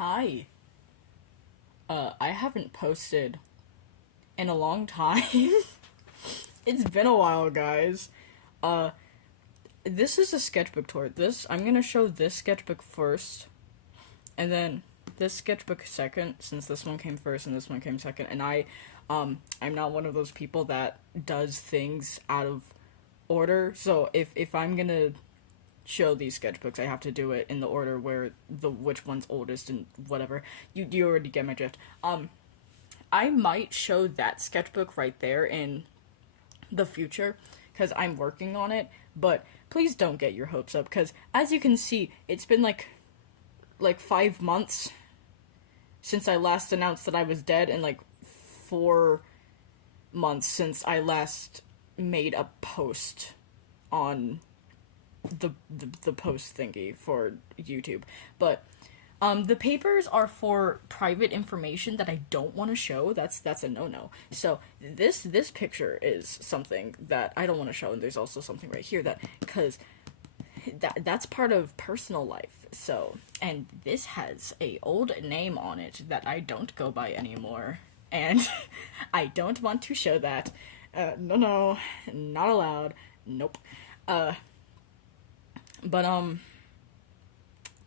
Hi. I haven't posted in a long time. It's been a while, guys. Uh, this is a sketchbook tour. I'm gonna show this sketchbook first, and then this sketchbook second, since this one came first and this one came second. And I'm not one of those people that does things out of order. So if I'm gonna show these sketchbooks, I have to do it in the order where which one's oldest and whatever. You already get my drift. I might show that sketchbook right there in the future because I'm working on it, but please don't get your hopes up because as you can see, it's been like 5 months since I last announced that I was dead, and like 4 months since I last made a post on the post thingy for YouTube. But the papers are for private information that I don't want to show. That's a no-no. So this picture is something that I don't want to show, and there's also something right here because that's part of personal life. So, and this has a old name on it that I don't go by anymore, and I don't want to show that. No, not allowed. Nope. But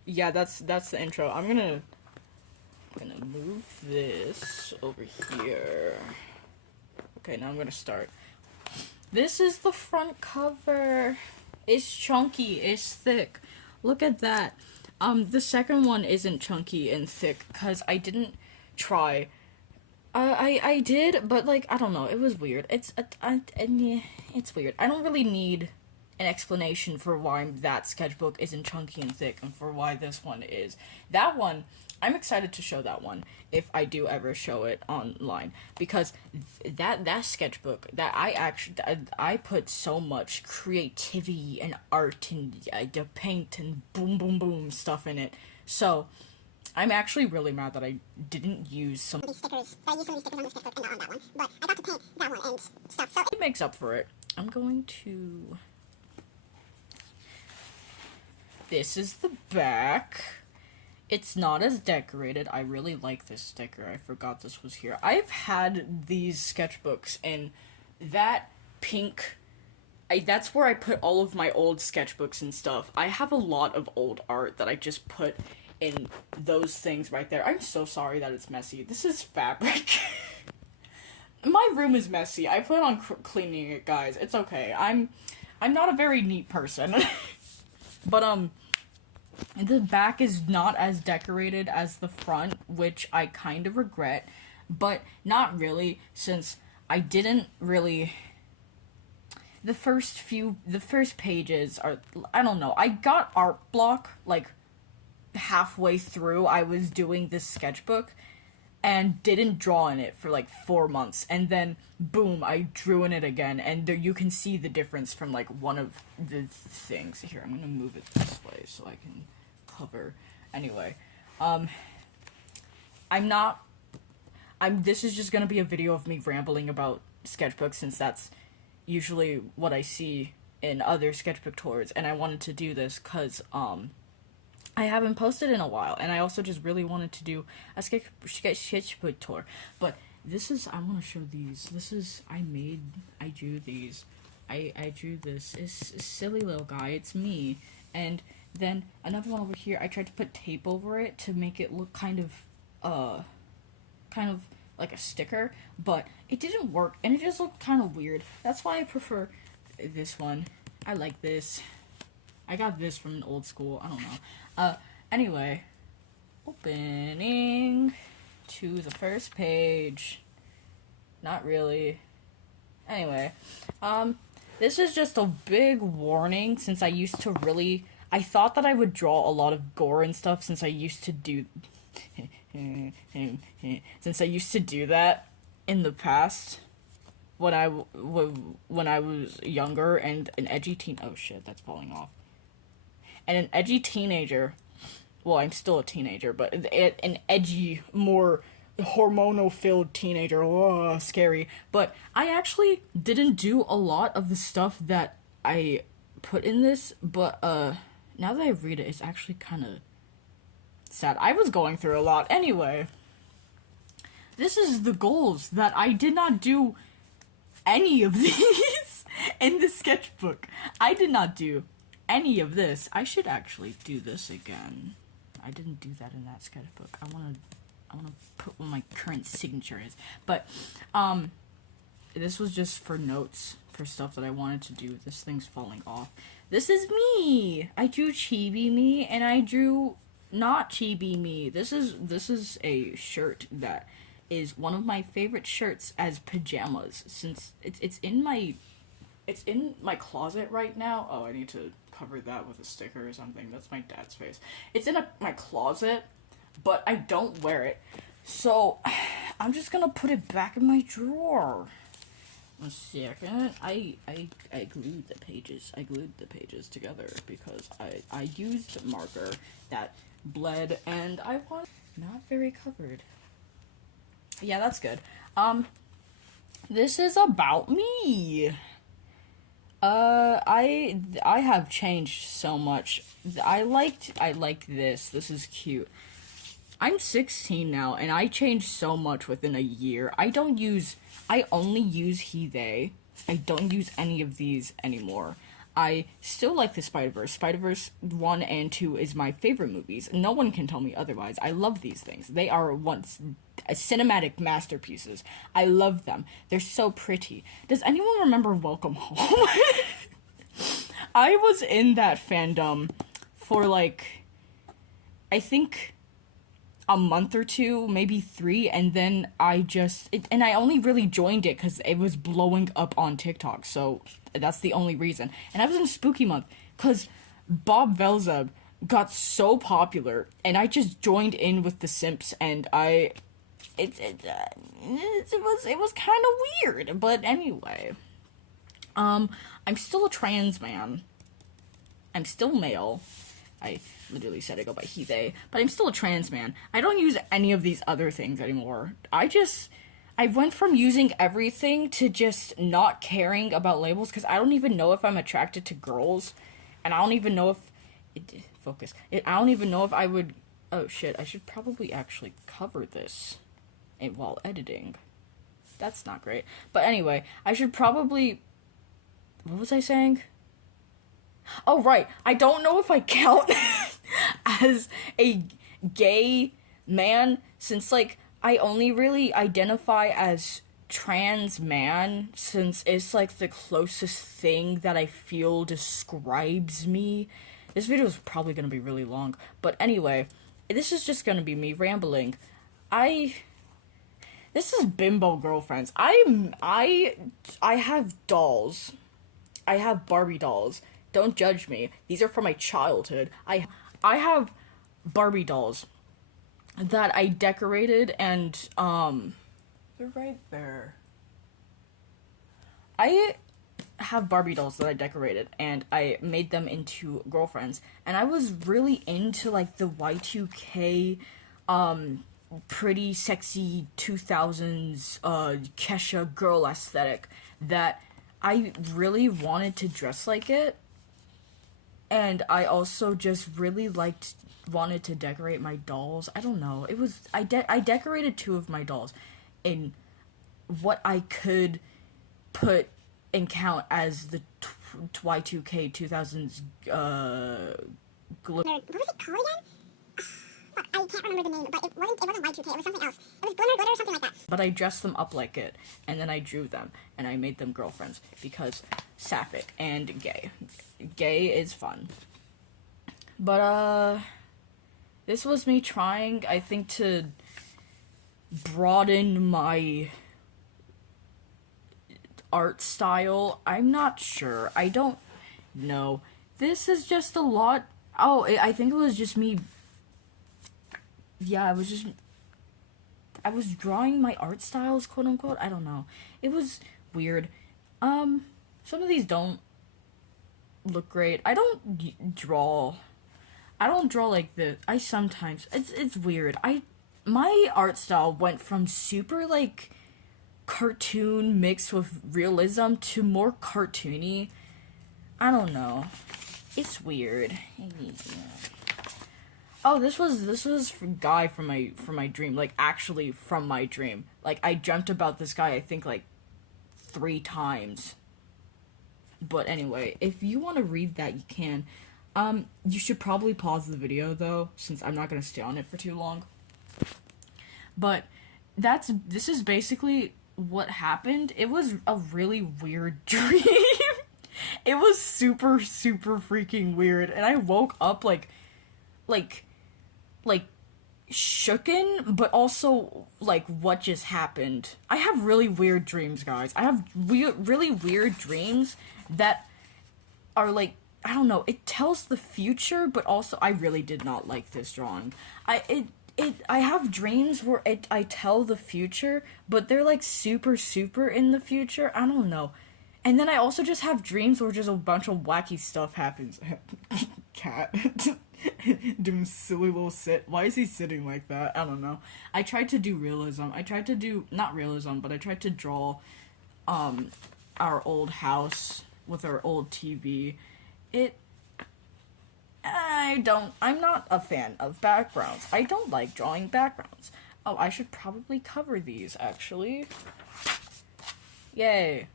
yeah, that's the intro. I'm gonna move this over here. Okay, now I'm gonna start. This is the front cover. It's chunky, it's thick. Look at that. The second one isn't chunky and thick because I didn't try. I did, but like I don't know. It was weird. It's weird. I don't really need an explanation for why that sketchbook isn't chunky and thick and for why this one is. That one, I'm excited to show that one if I do ever show it online, because that sketchbook, that I put so much creativity and art and the paint and boom boom boom stuff in it. So I'm actually really mad that I didn't use some of these stickers. I used some of these stickers on the sketchbook and not on that one, but I got to paint that one and stuff, so it makes up for it. I'm going to... This is the back. It's not as decorated. I really like this sticker. I forgot this was here. I've had these sketchbooks in that pink... that's where I put all of my old sketchbooks and stuff. I have a lot of old art that I just put in those things right there. I'm so sorry that it's messy. This is fabric. My room is messy. I plan on cleaning it, guys. It's okay. I'm not a very neat person. But, the back is not as decorated as the front, which I kind of regret, but not really, since I didn't really... The first pages are, I don't know, I got art block, like, halfway through I was doing this sketchbook, and didn't draw in it for like 4 months, and then boom, I drew in it again, and there you can see the difference from like one of the things. Here, I'm gonna move it this way so I can cover. Anyway, this is just gonna be a video of me rambling about sketchbooks, since that's usually what I see in other sketchbook tours, and I wanted to do this because I haven't posted in a while, and I also just really wanted to do a sketchbook tour. But this is, I want to show these. This is, I drew these. I drew this. It's a silly little guy. It's me. And then another one over here, I tried to put tape over it to make it look kind of like a sticker, but it didn't work, and it just looked kind of weird. That's why I prefer this one. I like this. I got this from an old school. I don't know. Anyway, opening to the first page. Not really. Anyway, this is just a big warning, since I used to really... I thought that I would draw a lot of gore and stuff, since I used to do... since I used to do that in the past, when I was younger and an edgy teen... Oh shit, that's falling off. And an edgy teenager, well, I'm still a teenager, but an edgy, more hormonal-filled teenager, oh, scary. But I actually didn't do a lot of the stuff that I put in this, but, now that I read it, it's actually kind of sad. I was going through a lot. Anyway, this is the goals that I did not do any of these in the sketchbook. I did not do any of this. I should actually do this again. I didn't do that in that sketchbook. I wanna put what my current signature is. But this was just for notes, for stuff that I wanted to do. This thing's falling off. This is me. I drew chibi me, and I drew not chibi me. This is a shirt that is one of my favorite shirts as pajamas, since it's in my closet right now. Oh, I need to cover that with a sticker or something. That's my dad's face. It's in my closet, but I don't wear it, so I'm just gonna put it back in my drawer. A second. I glued the pages. I glued the pages together because I used marker that bled, and I was not very covered. Yeah, that's good. This is about me. I have changed so much. I liked this. This is cute. I'm 16 now, and I changed so much within a year. I only use he, they. I don't use any of these anymore. I still like the Spider-Verse. Spider-Verse 1 and 2 is my favorite movies. No one can tell me otherwise. I love these things. They are cinematic masterpieces. I love them. They're so pretty. Does anyone remember Welcome Home? I was in that fandom for I think a month or two, maybe 3, and then I only really joined it because it was blowing up on TikTok, so that's the only reason. And I was in Spooky Month because Bob Velzeb got so popular, and I just joined in with the simps, and it was kind of weird, but anyway. I'm still a trans man. I'm still male. I literally said I go by he, they, but I'm still a trans man. I don't use any of these other things anymore. I went from using everything to just not caring about labels, because I don't even know if I'm attracted to girls, and I don't even know if... I don't even know if I would... Oh shit, I should probably actually cover this while editing. That's not great. But anyway, I should probably... What was I saying? Oh, right. I don't know if I count as a gay man, since, I only really identify as trans man, since it's, the closest thing that I feel describes me. This video is probably gonna be really long, but anyway, this is just gonna be me rambling. This is Bimbo Girlfriends. I have dolls. I have Barbie dolls. Don't judge me. These are from my childhood. I have Barbie dolls that I decorated, and they're right there. I have Barbie dolls that I decorated, and I made them into girlfriends, and I was really into the Y2K pretty sexy 2000s Kesha girl aesthetic, that I really wanted to dress like it. And I also just really wanted to decorate my dolls. I don't know. I decorated 2 of my dolls in what I could put and count as the Y2K 2000s What was it called again? Fuck, I can't remember the name, but it wasn't Y2K, it was something else. It was Glimmer Glitter or something like that. But I dressed them up like it, and then I drew them, and I made them girlfriends, because sapphic and gay. Gay is fun. But, this was me trying, I think, to broaden my art style. I'm not sure. I don't know. This is just a lot. Oh, I think it was just me. Yeah, I was drawing my art styles, quote unquote. I don't know. It was weird. Some of these don't look great. I don't draw like this. I sometimes, it's weird. My art style went from super cartoon mixed with realism to more cartoony. I don't know. It's weird. Oh, this was guy from my dream, like actually from my dream. Like I dreamt about this guy I think like 3 times. But anyway, if you want to read that, you can. You should probably pause the video though, since I'm not gonna stay on it for too long. But this is basically what happened. It was a really weird dream. It was super super freaking weird, and I woke up like like shooken, but also like what just happened. I have really weird dreams, guys. I have really weird dreams that are like, I don't know, it tells the future, but also I really did not like this drawing. I have dreams where I tell the future, but they're like super super in the future. I don't know. And then I also just have dreams where just a bunch of wacky stuff happens. Cat. Doing silly little sit. Why is he sitting like that? I don't know. I tried to do realism. I tried to do, not realism, but I tried to draw our old house with our old TV. I'm not a fan of backgrounds. I don't like drawing backgrounds. Oh, I should probably cover these, actually. Yay.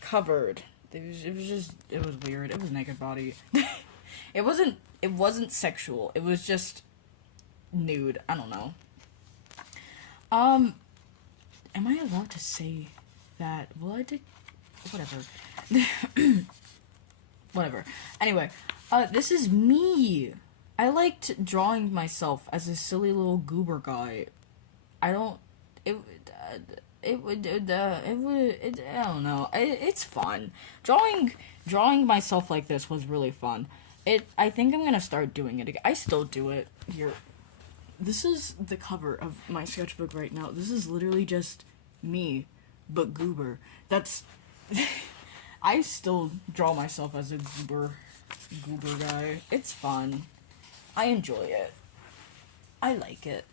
Covered. It was weird. It was naked body. It wasn't sexual. It was just nude. I don't know. Am I allowed to say that? Well, I did, whatever. Whatever. Anyway, this is me. I liked drawing myself as a silly little goober guy. I don't, I don't know. It's fun. Drawing myself like this was really fun. I think I'm gonna start doing it again. I still do it. Here. This is the cover of my sketchbook right now. This is literally just me, but goober. That's, I still draw myself as a goober guy. It's fun. I enjoy it. I like it.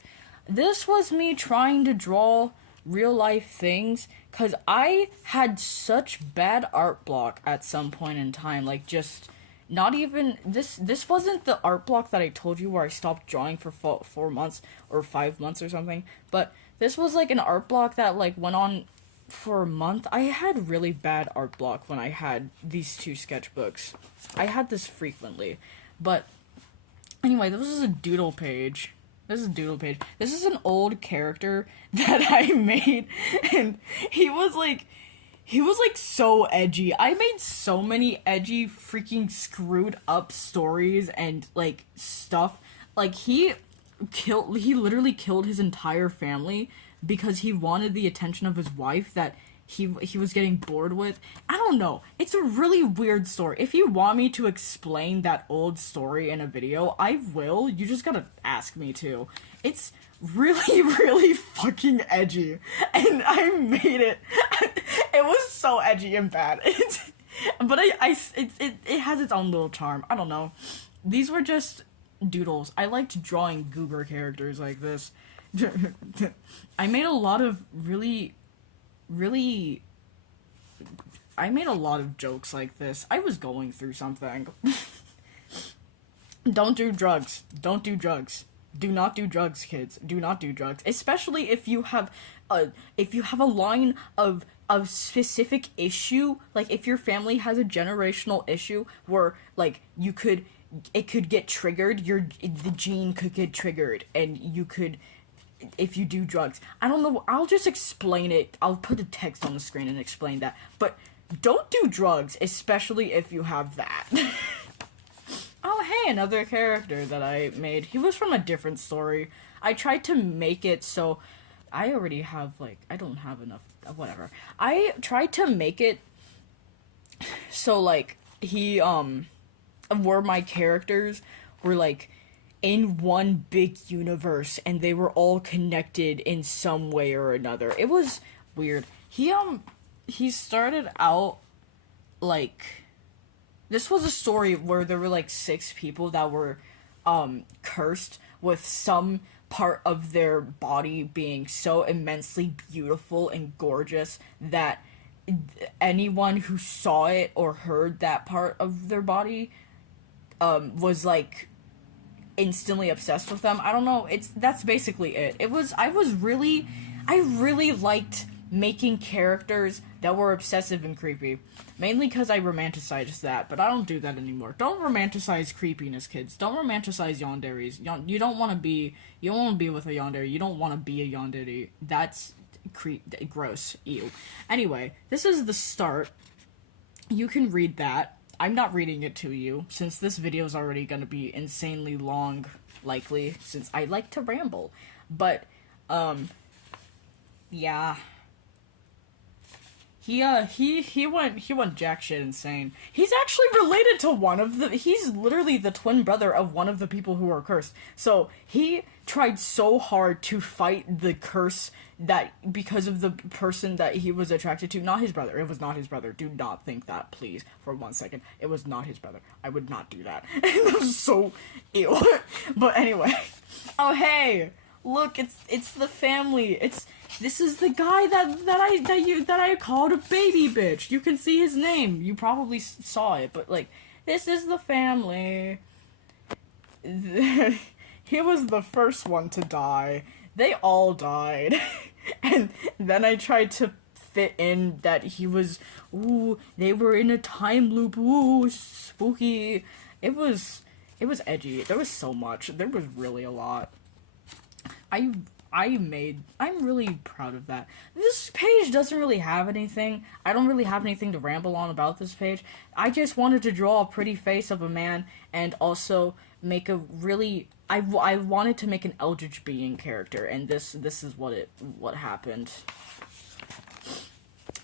This was me trying to draw real life things, because I had such bad art block at some point in time. Like, just not even this wasn't the art block that I told you where I stopped drawing for 4 months or 5 months or something, but this was like an art block that like went on for a month. I had really bad art block when I had these 2 sketchbooks. I had this frequently. But anyway, this is a doodle page. This is an old character that I made, and he was like so edgy. I made so many edgy freaking screwed up stories and like stuff. Like he literally killed his entire family because he wanted the attention of his wife that he was getting bored with. I don't know. It's a really weird story. If you want me to explain that old story in a video, I will. You just gotta ask me to. It's really, really fucking edgy. And I made it. It was so edgy and bad. But it has its own little charm. I don't know. These were just doodles. I liked drawing goober characters like this. I made a lot of I made a lot of jokes like this. I was going through something. Don't do drugs. Don't do drugs. Do not do drugs, kids. Do not do drugs. Especially if you have a line of specific issue, like if your family has a generational issue where like it could get triggered, the gene could get triggered, and you could, if you do drugs. I don't know, I'll just explain it. I'll put a text on the screen and explain that. But don't do drugs, especially if you have that. Oh, hey, another character that I made. He was from a different story. I tried to make it so I already have, like, I don't have enough, whatever. I tried to make it so, like, where my characters were, like, in one big universe, and they were all connected in some way or another. It was weird. He started out, like, this was a story where there were, like, 6 people that were, cursed with some part of their body being so immensely beautiful and gorgeous that anyone who saw it or heard that part of their body, was, like, instantly obsessed with them. I don't know. That's basically it. I really liked making characters that were obsessive and creepy. Mainly because I romanticized that, but I don't do that anymore. Don't romanticize creepiness, kids. Don't romanticize yanderis. You don't want to be with a yandere. You don't want to be a yandere. That's gross. Ew. Anyway, this is the start. You can read that. I'm not reading it to you, since this video is already going to be insanely long, likely, since I like to ramble. But, yeah. He went jack shit insane. He's actually related to he's literally the twin brother of one of the people who are cursed. So, he tried so hard to fight the curse that, because of the person that he was attracted to. Not his brother. It was not his brother. Do not think that, please, for 1 second. It was not his brother. I would not do that. That was so ew. But anyway. Oh, hey! Look, it's the family. This is the guy that I called a baby bitch. You can see his name. You probably saw it, but like, this is the family. He was the first one to die. They all died. And then I tried to fit in that he was, they were in a time loop. Ooh, spooky. It was edgy. There was so much. There was really a lot. I'm really proud of that. This page doesn't really have anything. I don't really have anything to ramble on about this page. I just wanted to draw a pretty face of a man, and also make a really, I wanted to make an eldritch being character, and this is what happened.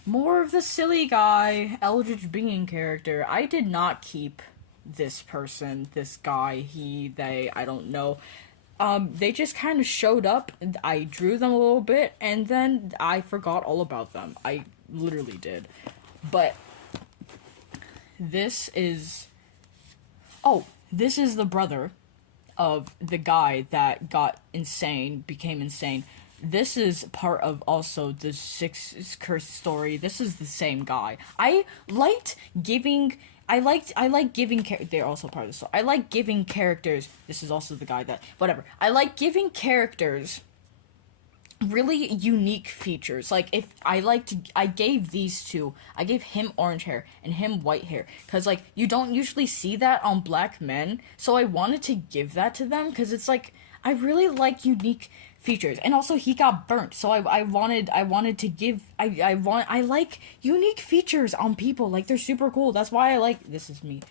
More of the silly guy, eldritch being character. I did not keep this person, this guy, he, they, I don't know. They just kind of showed up, and I drew them a little bit, and then I forgot all about them. I literally did. But this is the brother of the guy that got insane, became insane. This is part of also the Six Curse story. This is the same guy. I like giving they're also part of the story. I like giving characters, this is also the guy that, whatever. I like giving characters really unique features. Like, if I gave these two, I gave him orange hair and him white hair, because like, you don't usually see that on black men, so I wanted to give that to them, because it's like, I really like unique features. And also, he got burnt, so I wanted to give, I like unique features on people. Like, they're super cool. That's why I like, this is me.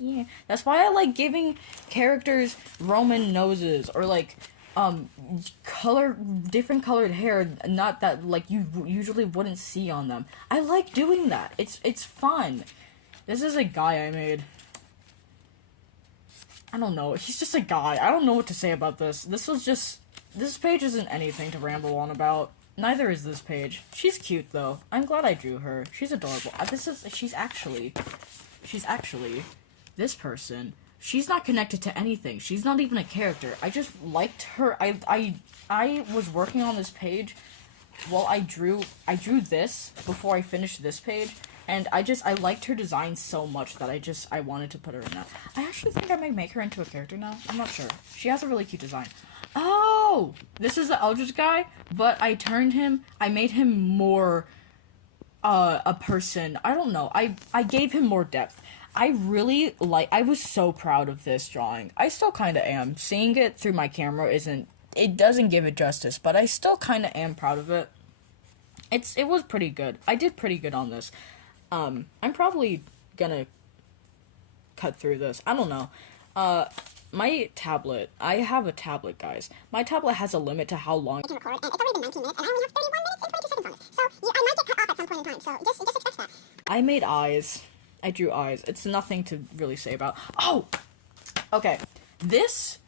Yeah. That's why I like giving characters Roman noses, or like, different colored hair, not that, like, you usually wouldn't see on them. I like doing that. It's fun. This is a guy I made. I don't know. He's just a guy. I don't know what to say about this. This page isn't anything to ramble on about. Neither is this page. She's cute, though. I'm glad I drew her. She's adorable. She's actually this person. She's not connected to anything. She's not even a character. I just liked her. I was working on this page while I drew this before I finished this page. And I liked her design so much that I wanted to put her in that. I actually think I may make her into a character now. I'm not sure. She has a really cute design. Oh! This is the Eldritch guy, but I made him more, a person. I don't know. I gave him more depth. I was so proud of this drawing. I still kinda am. Seeing it through my camera it doesn't give it justice, but I still kinda am proud of it. It was pretty good. I did pretty good on this. I'm probably gonna cut through this. I don't know. My tablet. I have a tablet, guys. My tablet has a limit to how long I can record, and it's already been 19 minutes, and I only have 31 minutes and 22 seconds on this. So, I might get cut off at some point in time, so just expect that. I made eyes. I drew eyes. It's nothing to really say about. Oh! Okay. This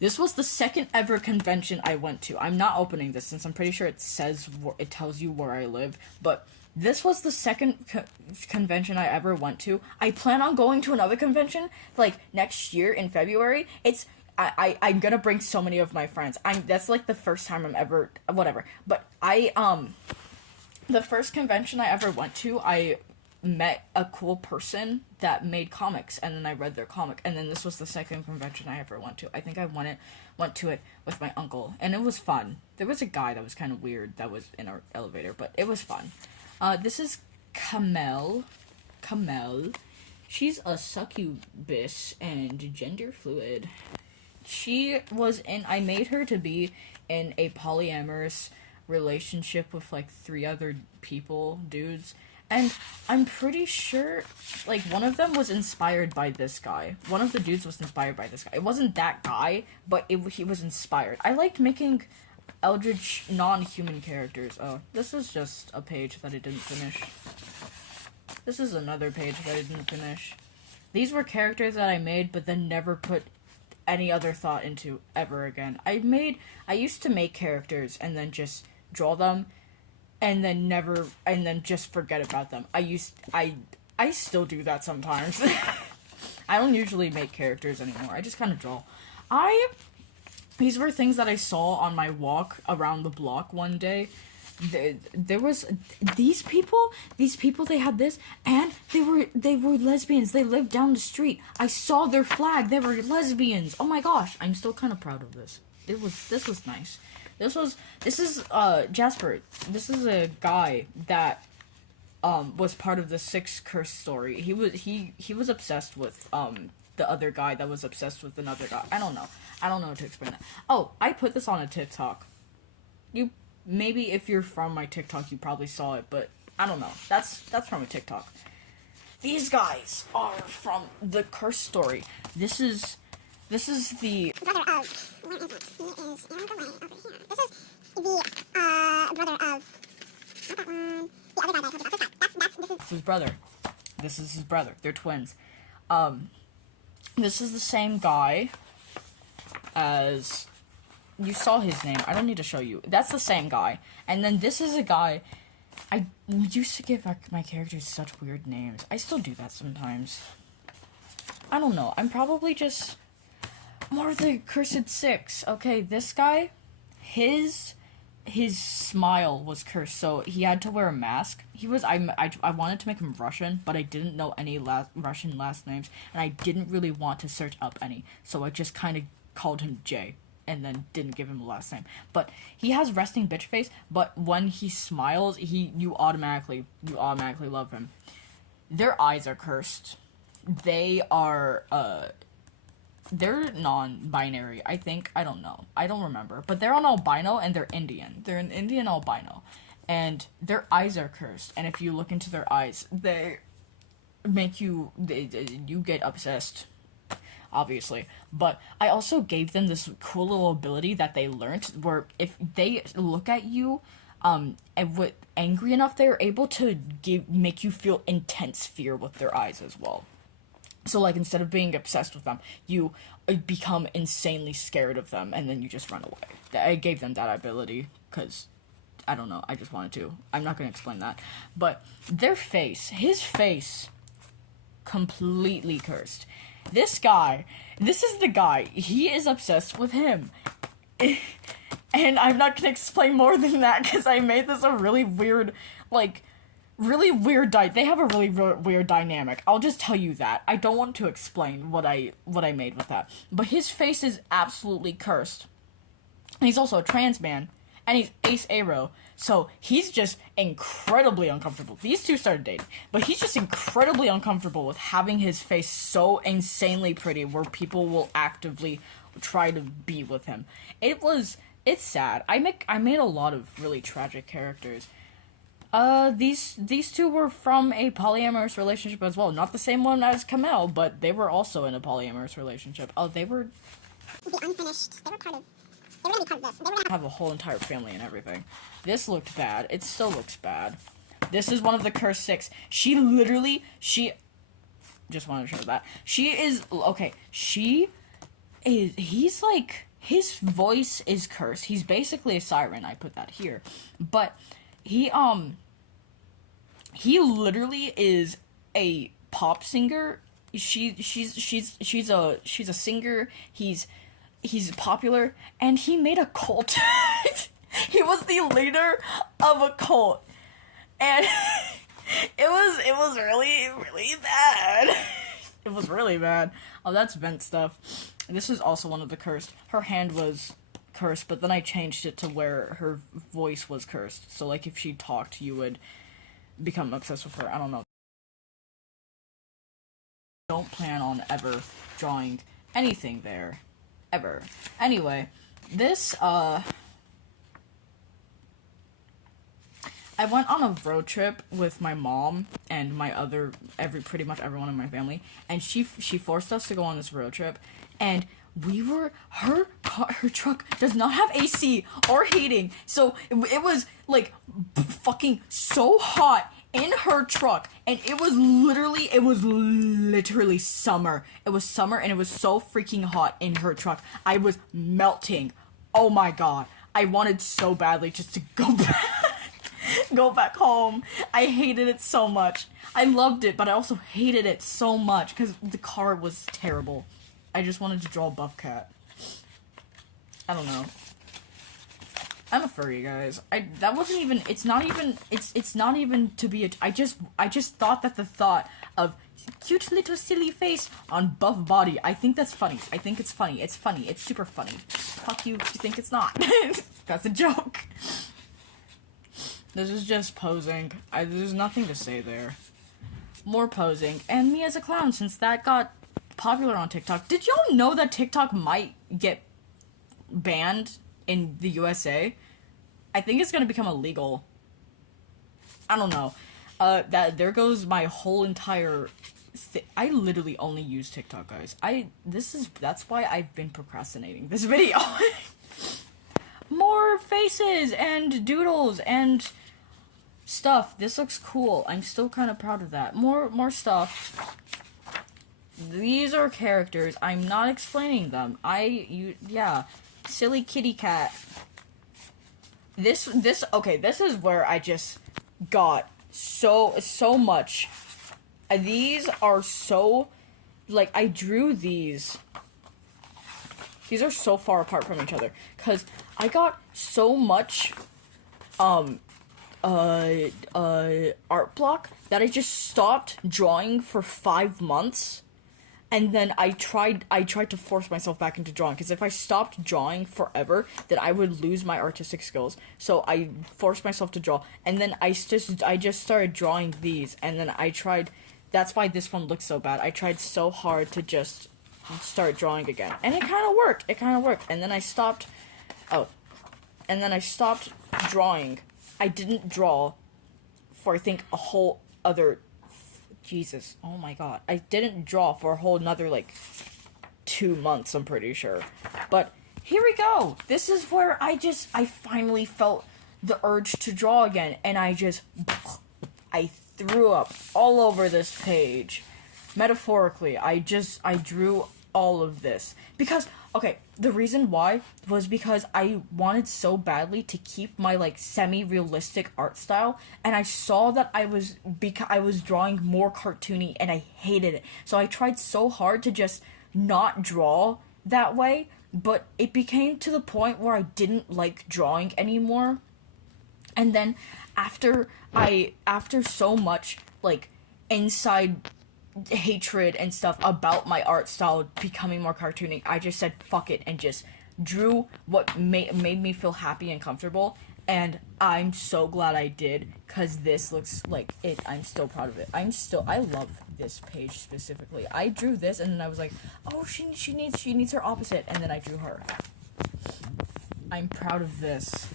was the second ever convention I went to. I'm not opening this, since I'm pretty sure it tells you where I live, but this was the second convention I ever went to. I plan on going to another convention, like, next year in February. I'm gonna bring so many of my friends. That's, like, the first time I'm ever, whatever. But the first convention I ever went to, met a cool person that made comics, and then I read their comic, and then this was the second convention I ever went to. I think I went to it with my uncle, and it was fun. There was a guy that was kind of weird that was in our elevator, but it was fun. This is Kamel. She's a succubus and gender fluid. I made her to be in a polyamorous relationship with like 3 other dudes, and I'm pretty sure like one of them was inspired by this guy. One of the dudes was inspired by this guy. It wasn't that guy, but he was inspired. I liked making eldritch non-human characters. Oh, this is just a page that I didn't finish. This is another page that I didn't finish. These were characters that I made but then never put any other thought into ever again. I used to make characters and then just draw them and then just forget about them. I still do that sometimes. I don't usually make characters anymore. I just kind of draw. These were things that I saw on my walk around the block one day. There was these people, they had this, and they were lesbians. They lived down the street. I saw their flag. They were lesbians. Oh my gosh, I'm still kind of proud of this. This was nice. This is Jasper. This is a guy that was part of the 6 curse story. He was obsessed with the other guy that was obsessed with another guy. I don't know how to explain that. Oh, I put this on a TikTok. Maybe if you're from my TikTok, you probably saw it, but I don't know. That's from a TikTok. These guys are from the curse story. This is the brother of, where is it? He is in the way over here. This is the brother of, not that one, the other guy that I told you about. This is his brother. This is his brother. They're twins. This is the same guy as, you saw his name. I don't need to show you. That's the same guy. And then this is a guy, I used to give my characters such weird names. I still do that sometimes. I don't know. I'm probably just more of the cursed 6. Okay, this guy, his smile was cursed, so he had to wear a mask. I wanted to make him Russian, but I didn't know any Russian last names, and I didn't really want to search up any, so I just kind of called him Jay, and then didn't give him a last name. But he has resting bitch face, but when he smiles, you automatically love him. Their eyes are cursed. They are, they're non-binary, I think. I don't know. I don't remember. But they're an albino, and they're Indian. They're an Indian albino. And their eyes are cursed. And if you look into their eyes, they make you get obsessed, obviously. But I also gave them this cool little ability that they learned, where if they look at you, and with angry enough, they're able to make you feel intense fear with their eyes as well. So, like, instead of being obsessed with them, you become insanely scared of them, and then you just run away. I gave them that ability, because, I don't know, I just wanted to. I'm not going to explain that. But his face, completely cursed. This is the guy, he is obsessed with him. And I'm not going to explain more than that, because I made this a really weird, they have a really weird dynamic. I'll just tell you that. I don't want to explain what I made with that. But his face is absolutely cursed. And he's also a trans man. And he's ace aro. So he's just incredibly uncomfortable. These two started dating. But he's just incredibly uncomfortable with having his face so insanely pretty where people will actively try to be with him. It's sad. I made a lot of really tragic characters. These two were from a polyamorous relationship as well. Not the same one as Kamel, but they were also in a polyamorous relationship. Oh, they were... the unfinished. They were going to be part of this. They were going to have a whole entire family and everything. This looked bad. It still looks bad. This is one of the cursed 6. She just wanted to show that. He's like... His voice is cursed. He's basically a siren. I put that here. But... He literally is a pop singer. She's a singer. He's popular, and he made a cult. He was the leader of a cult, and It was really, really bad. It was really bad. Oh, that's vent stuff. This is also one of the cursed. Her hand was cursed, but then I changed it to where her voice was cursed. So, like, if she talked, you would become obsessed with her. I don't know. Don't plan on ever drawing anything there. Ever. Anyway, this, I went on a road trip with my mom and my pretty much everyone in my family, and she forced us to go on this road trip, and her truck does not have AC or heating, so it was like fucking so hot in her truck, and it was literally summer. It was summer, and it was so freaking hot in her truck. I was melting. Oh my god. I wanted so badly just to go back. Go back home. I hated it so much. I loved it, but I also hated it so much because the car was terrible. I just wanted to draw a buff cat. I don't know. I'm a furry, guys. That wasn't even. It's not even to be a. I just thought that the thought of cute little silly face on buff body. I think that's funny. I think it's funny. It's funny. It's super funny. Fuck you if you think it's not. That's a joke. This is just posing. There's nothing to say there. More posing. And me as a clown, since that got popular on TikTok. Did y'all know that TikTok might get banned in the USA? I think it's gonna become illegal. I don't know. There goes my whole entire I literally only use TikTok, guys. That's why I've been procrastinating this video. More faces and doodles and stuff. This looks cool. I'm still kind of proud of that. More stuff. These are characters. I'm not explaining them. Yeah. Silly kitty cat. This is where I just got so much. These are so, like, I drew these. These are so far apart from each other. Because I got so much, art block that I just stopped drawing for 5 months. And then I tried to force myself back into drawing, because if I stopped drawing forever, then I would lose my artistic skills. So I forced myself to draw, and then I just started drawing these, and then I tried. That's why this one looks so bad. I tried so hard to just start drawing again, and it kind of worked. And then I stopped. Oh, and then I stopped drawing. I didn't draw for I think a whole other. Jesus, oh my god. I didn't draw for a whole another, 2 months, I'm pretty sure. But, here we go! This is where I finally felt the urge to draw again, and I threw up all over this page. Metaphorically, I drew all of this. Because, okay, the reason why was because I wanted so badly to keep my, semi-realistic art style, and I saw that I was drawing more cartoony, and I hated it. So I tried so hard to just not draw that way, but it became to the point where I didn't like drawing anymore. And then, after so much, inside hatred and stuff about my art style becoming more cartoony, I just said fuck it and just drew what made me feel happy and comfortable, and I'm so glad I did, because this looks like it. I'm still proud of it. I love this page specifically. I drew this, and then I was like, oh, she needs her opposite, and then I drew her. I'm proud of this.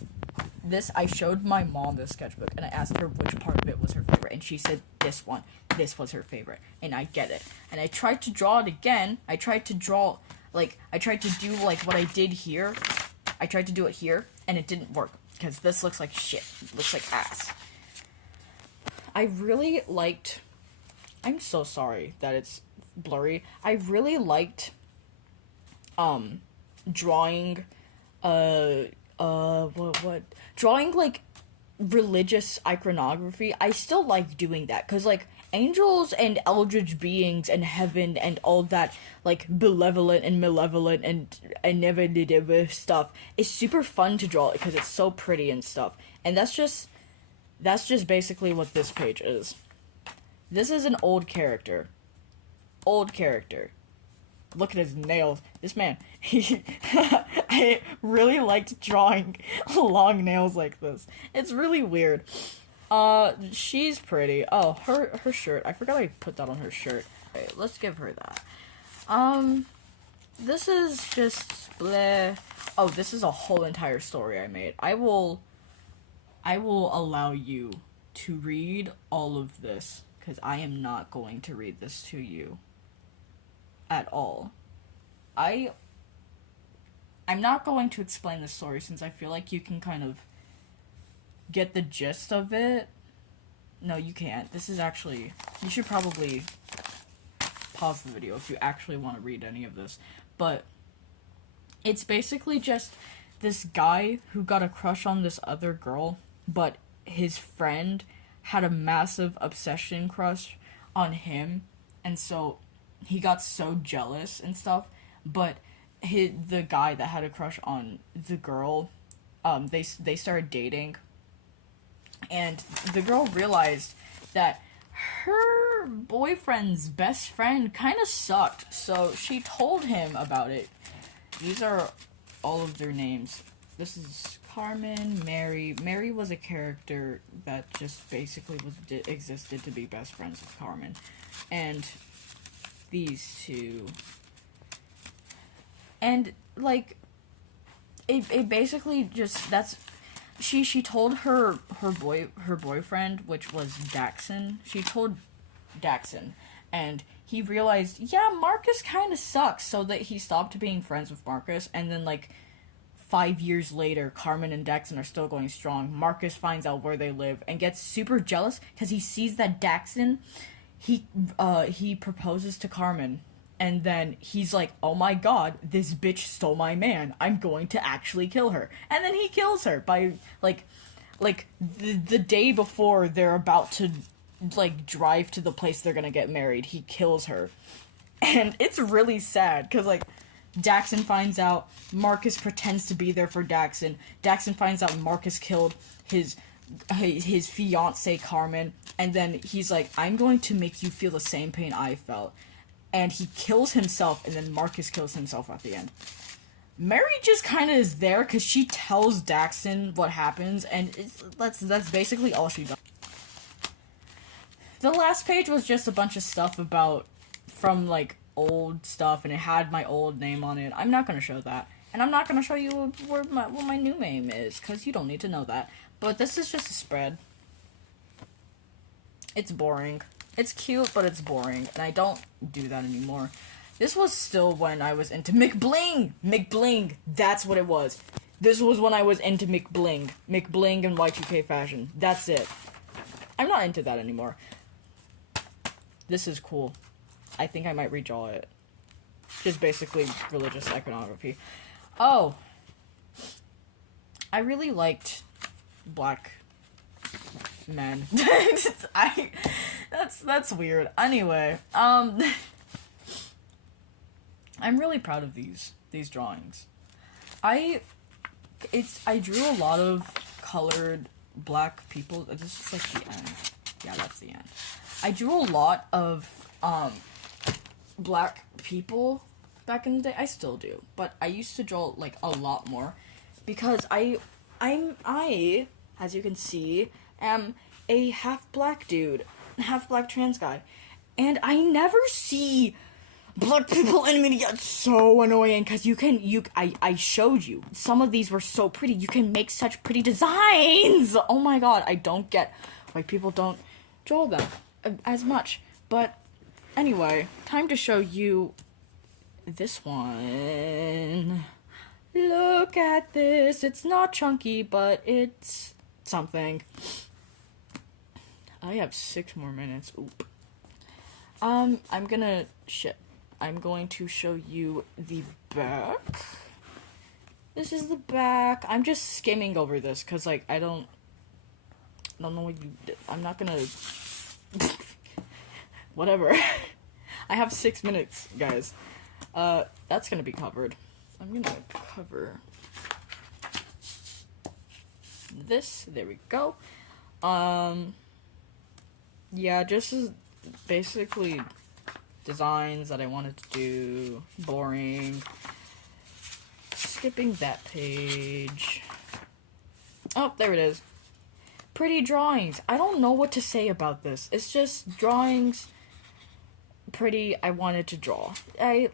I showed my mom this sketchbook, and I asked her which part of it was her favorite, and she said this one. This was her favorite, and I get it. And I tried to draw it again. I tried to do, what I did here. I tried to do it here, and it didn't work, because this looks like shit. It looks like ass. I really liked... I'm so sorry that it's blurry. I really liked, drawing, drawing, religious iconography. I still like doing that, because, angels and eldritch beings and heaven and all that, benevolent and malevolent and innovative stuff is super fun to draw, because it's so pretty and stuff. And that's just basically what this page is. This is an old character. Old character. Look at his nails. This man, I really liked drawing long nails like this. It's really weird. She's pretty. Oh, her shirt. I forgot I put that on her shirt. Okay, let's give her that. This is just bleh. Oh, this is a whole entire story I made. I will allow you to read all of this, because I am not going to read this to you at all. I'm not going to explain the story, since I feel like you can kind of get the gist of it. No, you can't. This is actually... You should probably pause the video if you actually want to read any of this. But it's basically just this guy who got a crush on this other girl, but his friend had a massive obsession crush on him, and so he got so jealous and stuff. But the guy that had a crush on the girl, they started dating, and the girl realized that her boyfriend's best friend kind of sucked, so she told him about it. These are all of their names. This is Carmen, Mary. Mary was a character that just basically existed to be best friends with Carmen. And these two. And, like, it basically just, that's... She told her boyfriend, which was Daxon. She told Daxon, and he realized, yeah, Marcus kind of sucks, so that he stopped being friends with Marcus. And then, like, 5 years later, Carmen and Daxon are still going strong. Marcus finds out where they live and gets super jealous because he sees that Daxon, he proposes to Carmen. And then he's like, oh my god, this bitch stole my man. I'm going to actually kill her. And then he kills her by, like the day before they're about to, like, drive to the place they're gonna get married. He kills her. And it's really sad, because, like, Daxon finds out, Marcus pretends to be there for Daxon. Daxon finds out Marcus killed his fiancée, Carmen. And then he's like, I'm going to make you feel the same pain I felt. And he kills himself, and then Marcus kills himself at the end. Mary just kind of is there because she tells Daxon what happens, and that's basically all she does. The last page was just a bunch of stuff from, like, old stuff, and it had my old name on it. I'm not going to show that. And I'm not going to show you what my new name is, because you don't need to know that. But this is just a spread. It's boring. It's cute, but it's boring, and I don't do that anymore. This was still when I was into McBling! McBling! That's what it was. This was when I was into McBling. McBling and Y2K fashion. That's it. I'm not into that anymore. This is cool. I think I might redraw it. Just basically religious iconography. Oh! I really liked black men. That's weird. Anyway, I'm really proud of these drawings. I drew a lot of colored black people. This is like the end. Yeah, that's the end. I drew a lot of black people back in the day. I still do, but I used to draw like a lot more because I as you can see, am a half black dude, half black trans guy, and I never see black people in media. It's so annoying because I showed you some of these were so pretty. You can make such pretty designs. Oh my god, I don't get why people don't draw them as much. But anyway, time to show you this one. Look at this. It's not chunky, but it's something. I have 6 more minutes. Oop. I'm going to show you the back. This is the back. I'm just skimming over this because, like, I don't know what you did. I'm not gonna whatever. I have 6 minutes, guys. That's gonna be covered. I'm gonna cover this. There we go. Yeah, just basically designs that I wanted to do. Boring. Skipping that page. Oh, there it is. Pretty drawings. I don't know what to say about this. It's just drawings. Pretty. I wanted to draw. I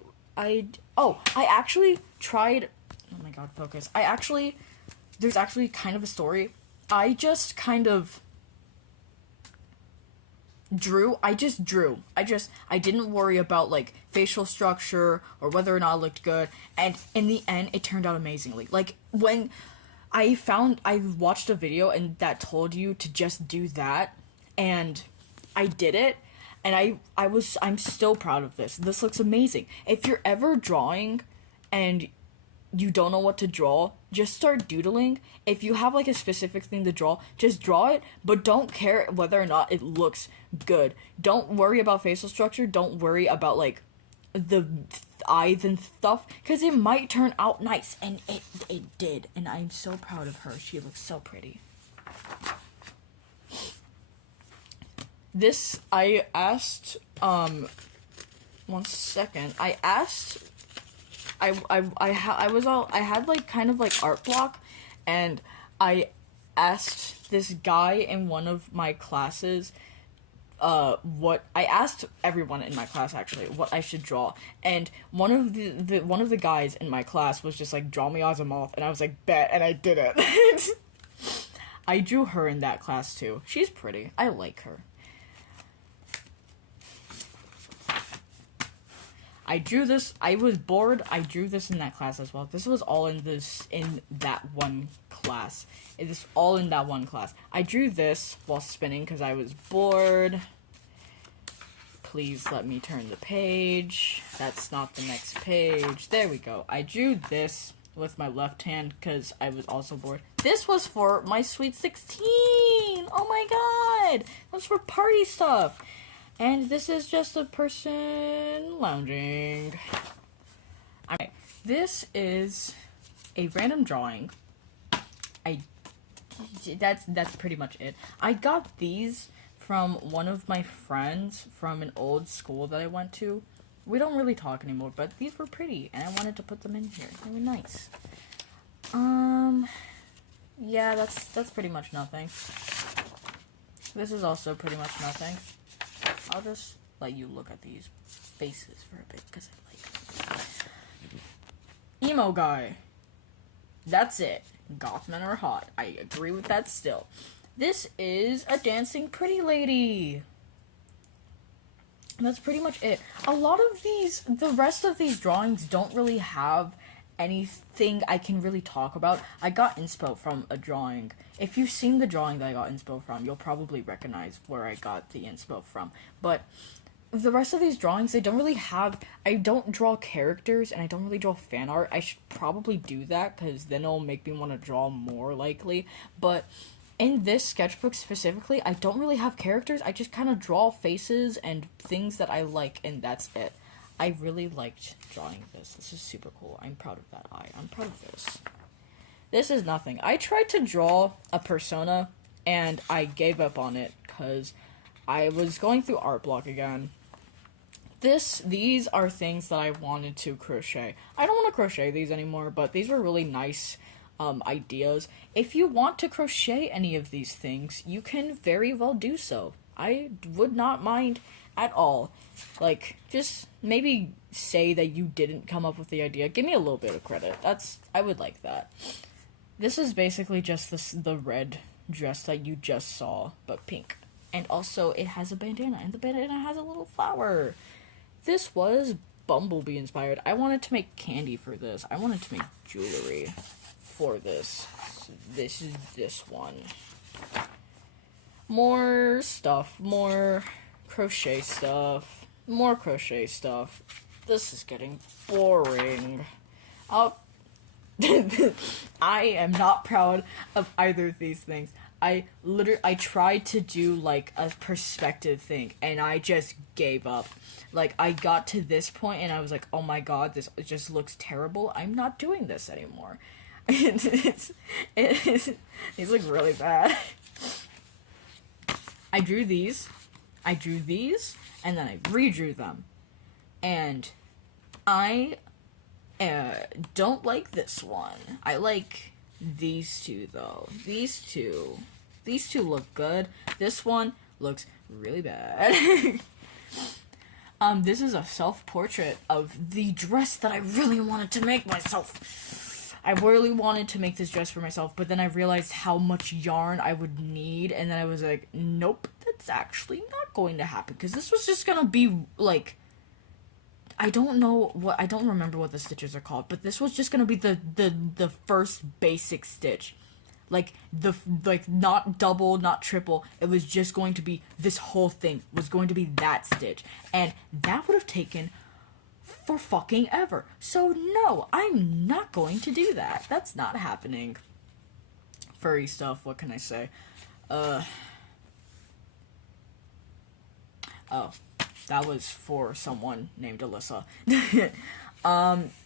actually tried. Oh my god, focus. There's actually kind of a story. I just kind of drew. I didn't worry about, like, facial structure or whether or not it looked good. And in the end, it turned out amazingly. Like, when I watched a video and that told you to just do that, and I did it, and I'm still proud of this. This looks amazing. If you're ever drawing and you don't know what to draw, just start doodling. If you have, like, a specific thing to draw, just draw it, but don't care whether or not it looks good. Don't worry about facial structure. Don't worry about, like, the eyes and stuff, because it might turn out nice, and it did, and I'm so proud of her. She looks so pretty. This, I asked, 1 second, I asked, I had, like, kind of, like, art block, and I asked this guy in one of my classes, I asked everyone in my class, actually, what I should draw, and one of the guys in my class was just like, draw me as a moth, and I was like, bet, and I did it. I drew her in that class, too. She's pretty. I like her. I drew this, I was bored, I drew this in that class as well. This was all in that one class. It is all in that one class. I drew this while spinning because I was bored. Please let me turn the page. That's not the next page. There we go. I drew this with my left hand because I was also bored. This was for my Sweet 16! Oh my god! That was for party stuff! And this is just a person lounging. Okay, this is a random drawing. That's pretty much it. I got these from one of my friends from an old school that I went to. We don't really talk anymore, but these were pretty, and I wanted to put them in here. They were nice. Yeah, that's pretty much nothing. This is also pretty much nothing. I'll just let you look at these faces for a bit, because I like them. Emo guy. That's it. Gothmen are hot. I agree with that still. This is a dancing pretty lady. That's pretty much it. A lot of the rest of these drawings don't really have anything I can really talk about. I got inspo from a drawing. If you've seen the drawing that I got inspo from, you'll probably recognize where I got the inspo from. But the rest of these drawings, they don't really have... I don't draw characters, and I don't really draw fan art. I should probably do that, because then it'll make me want to draw more, likely. But in this sketchbook specifically, I don't really have characters. I just kind of draw faces and things that I like, and that's it. I really liked drawing this. This is super cool. I'm proud of that eye. I'm proud of this. This is nothing. I tried to draw a persona, and I gave up on it, because I was going through art block again. These are things that I wanted to crochet. I don't want to crochet these anymore, but these were really nice ideas. If you want to crochet any of these things, you can very well do so. I would not mind at all. Like, just maybe say that you didn't come up with the idea. Give me a little bit of credit. I would like that. This is basically just the red dress that you just saw, but pink. And also, it has a bandana, and the bandana has a little flower. This was Bumblebee inspired. I wanted to make candy for this. I wanted to make jewelry for this. So this is this one. More stuff. More crochet stuff. More crochet stuff. This is getting boring. I am not proud of either of these things. I tried to do, like, a perspective thing, and I just gave up. Like, I got to this point, and I was like, oh my god, it just looks terrible. I'm not doing this anymore. These look really bad. I drew these. I drew these, and then I redrew them. And I don't like this one. I like these two, though. These two look good. This one looks really bad. This is a self-portrait of the dress that I really wanted to make myself. I really wanted to make this dress for myself, but then I realized how much yarn I would need, and then I was like, nope, that's actually not going to happen, because this was just gonna be, like, I don't remember what the stitches are called, but this was just gonna be the first basic stitch. Like, not double, not triple. It was just going to be, this whole thing was going to be that stitch. And that would have taken for fucking ever. So, no, I'm not going to do that. That's not happening. Furry stuff, what can I say? Oh, that was for someone named Alyssa.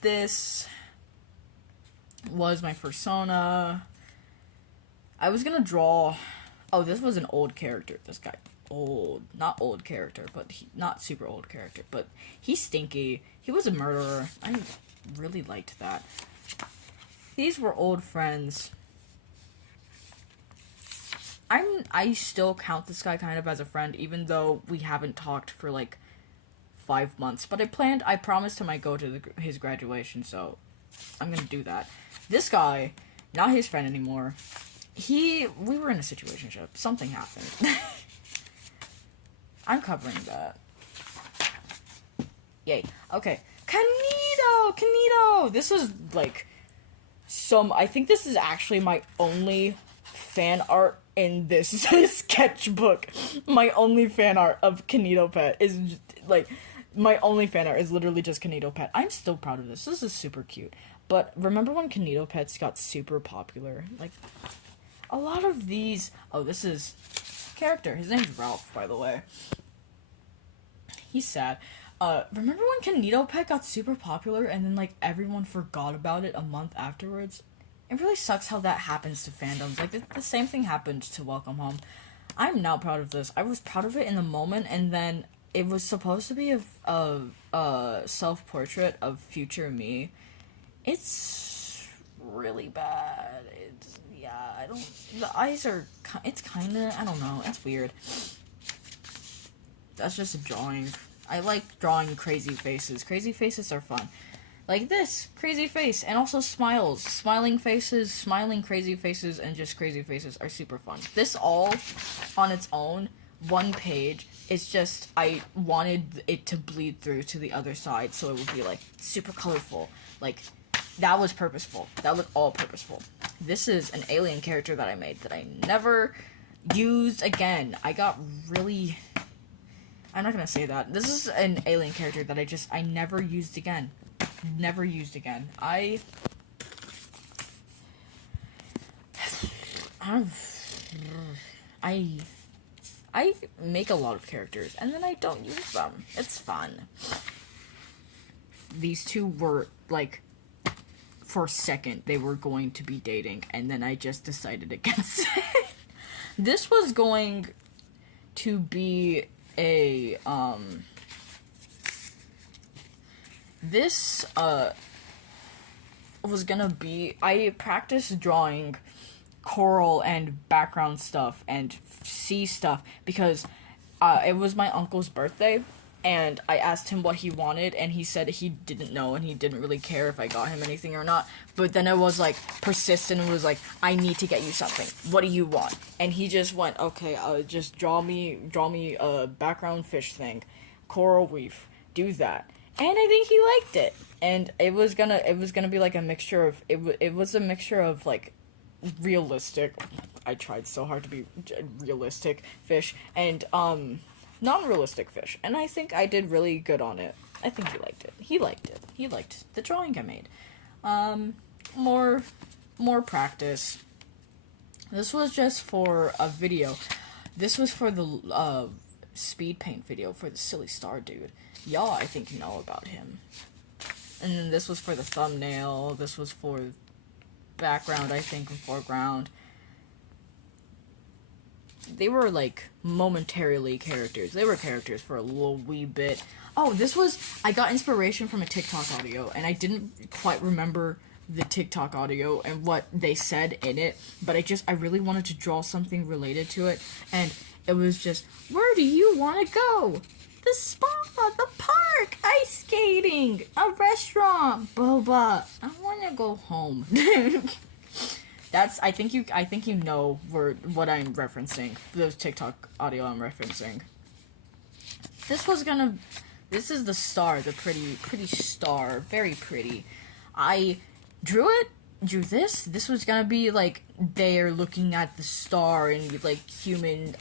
This was my persona. I was gonna draw... Oh, this was an old character. This guy. Old. Not old character, but not super old character. But he's stinky. He was a murderer. I really liked that. These were old friends. I still count this guy kind of as a friend, even though we haven't talked for, like, 5 months. But I promised him I'd go to his graduation, so I'm gonna do that. This guy, not his friend anymore. We were in a situationship. Something happened. I'm covering that. Yay. Okay. Kanito! This is, like, I think this is actually my only fan art in this sketchbook. My only fan art of Kanito Pet is, just, like, my only fan art is literally just Kanito Pet. I'm still proud of this. This is super cute. But remember when Kanito Pets got super popular? Like... A lot of these... Oh, this is... Character. His name's Ralph, by the way. He's sad. Remember when Kanito Pet got super popular and then, like, everyone forgot about it a month afterwards? It really sucks how that happens to fandoms. Like, the same thing happened to Welcome Home. I'm now proud of this. I was proud of it in the moment, and then it was supposed to be a self-portrait of future me. It's really bad. The eyes are, it's kinda, I don't know, it's weird. That's just a drawing. I like drawing crazy faces. Crazy faces are fun. Like this, crazy face, and also smiles. Smiling faces, smiling crazy faces, and just crazy faces are super fun. This all, on its own, one page, it's just, I wanted it to bleed through to the other side, so it would be, like, super colorful. Like, that was purposeful. That was all purposeful. This is an alien character that I made that I never used again. I got really... I'm not gonna say that. This is an alien character that I never used again. Never used again. I make a lot of characters, and then I don't use them. It's fun. These two were, like... For a second, they were going to be dating, and then I just decided against it. This was going to be a, this, was gonna be, I practiced drawing coral and background stuff and sea stuff, because, it was my uncle's birthday, and I asked him what he wanted, and he said he didn't know, and he didn't really care if I got him anything or not. But then I was, like, persistent and was like, I need to get you something. What do you want? And he just went, okay, just draw me a background fish thing. Coral reef. Do that. And I think he liked it. And it was gonna be, like, a mixture of, it was a mixture of, like, realistic, I tried so hard to be realistic fish, and, non-realistic fish, and I think I did really good on it. I think he liked it. He liked it. He liked the drawing I made. More practice. This was just for a video. This was for the, speed paint video for the Silly Star dude. Y'all, I think, know about him. And then this was for the thumbnail. This was for background, I think, and foreground. they were like momentarily characters. They were characters for a little wee bit. Oh, I got inspiration from a TikTok audio, and I didn't quite remember the TikTok audio and what they said in it, but I really wanted to draw something related to it, and it was just, where do you want to go? The spa, the park, ice skating, a restaurant, boba. I want to go home. I think you know what I'm referencing. Those TikTok audio I'm referencing. This is the star, the pretty star, very pretty. I drew this. This was gonna be like they're looking at the star in like human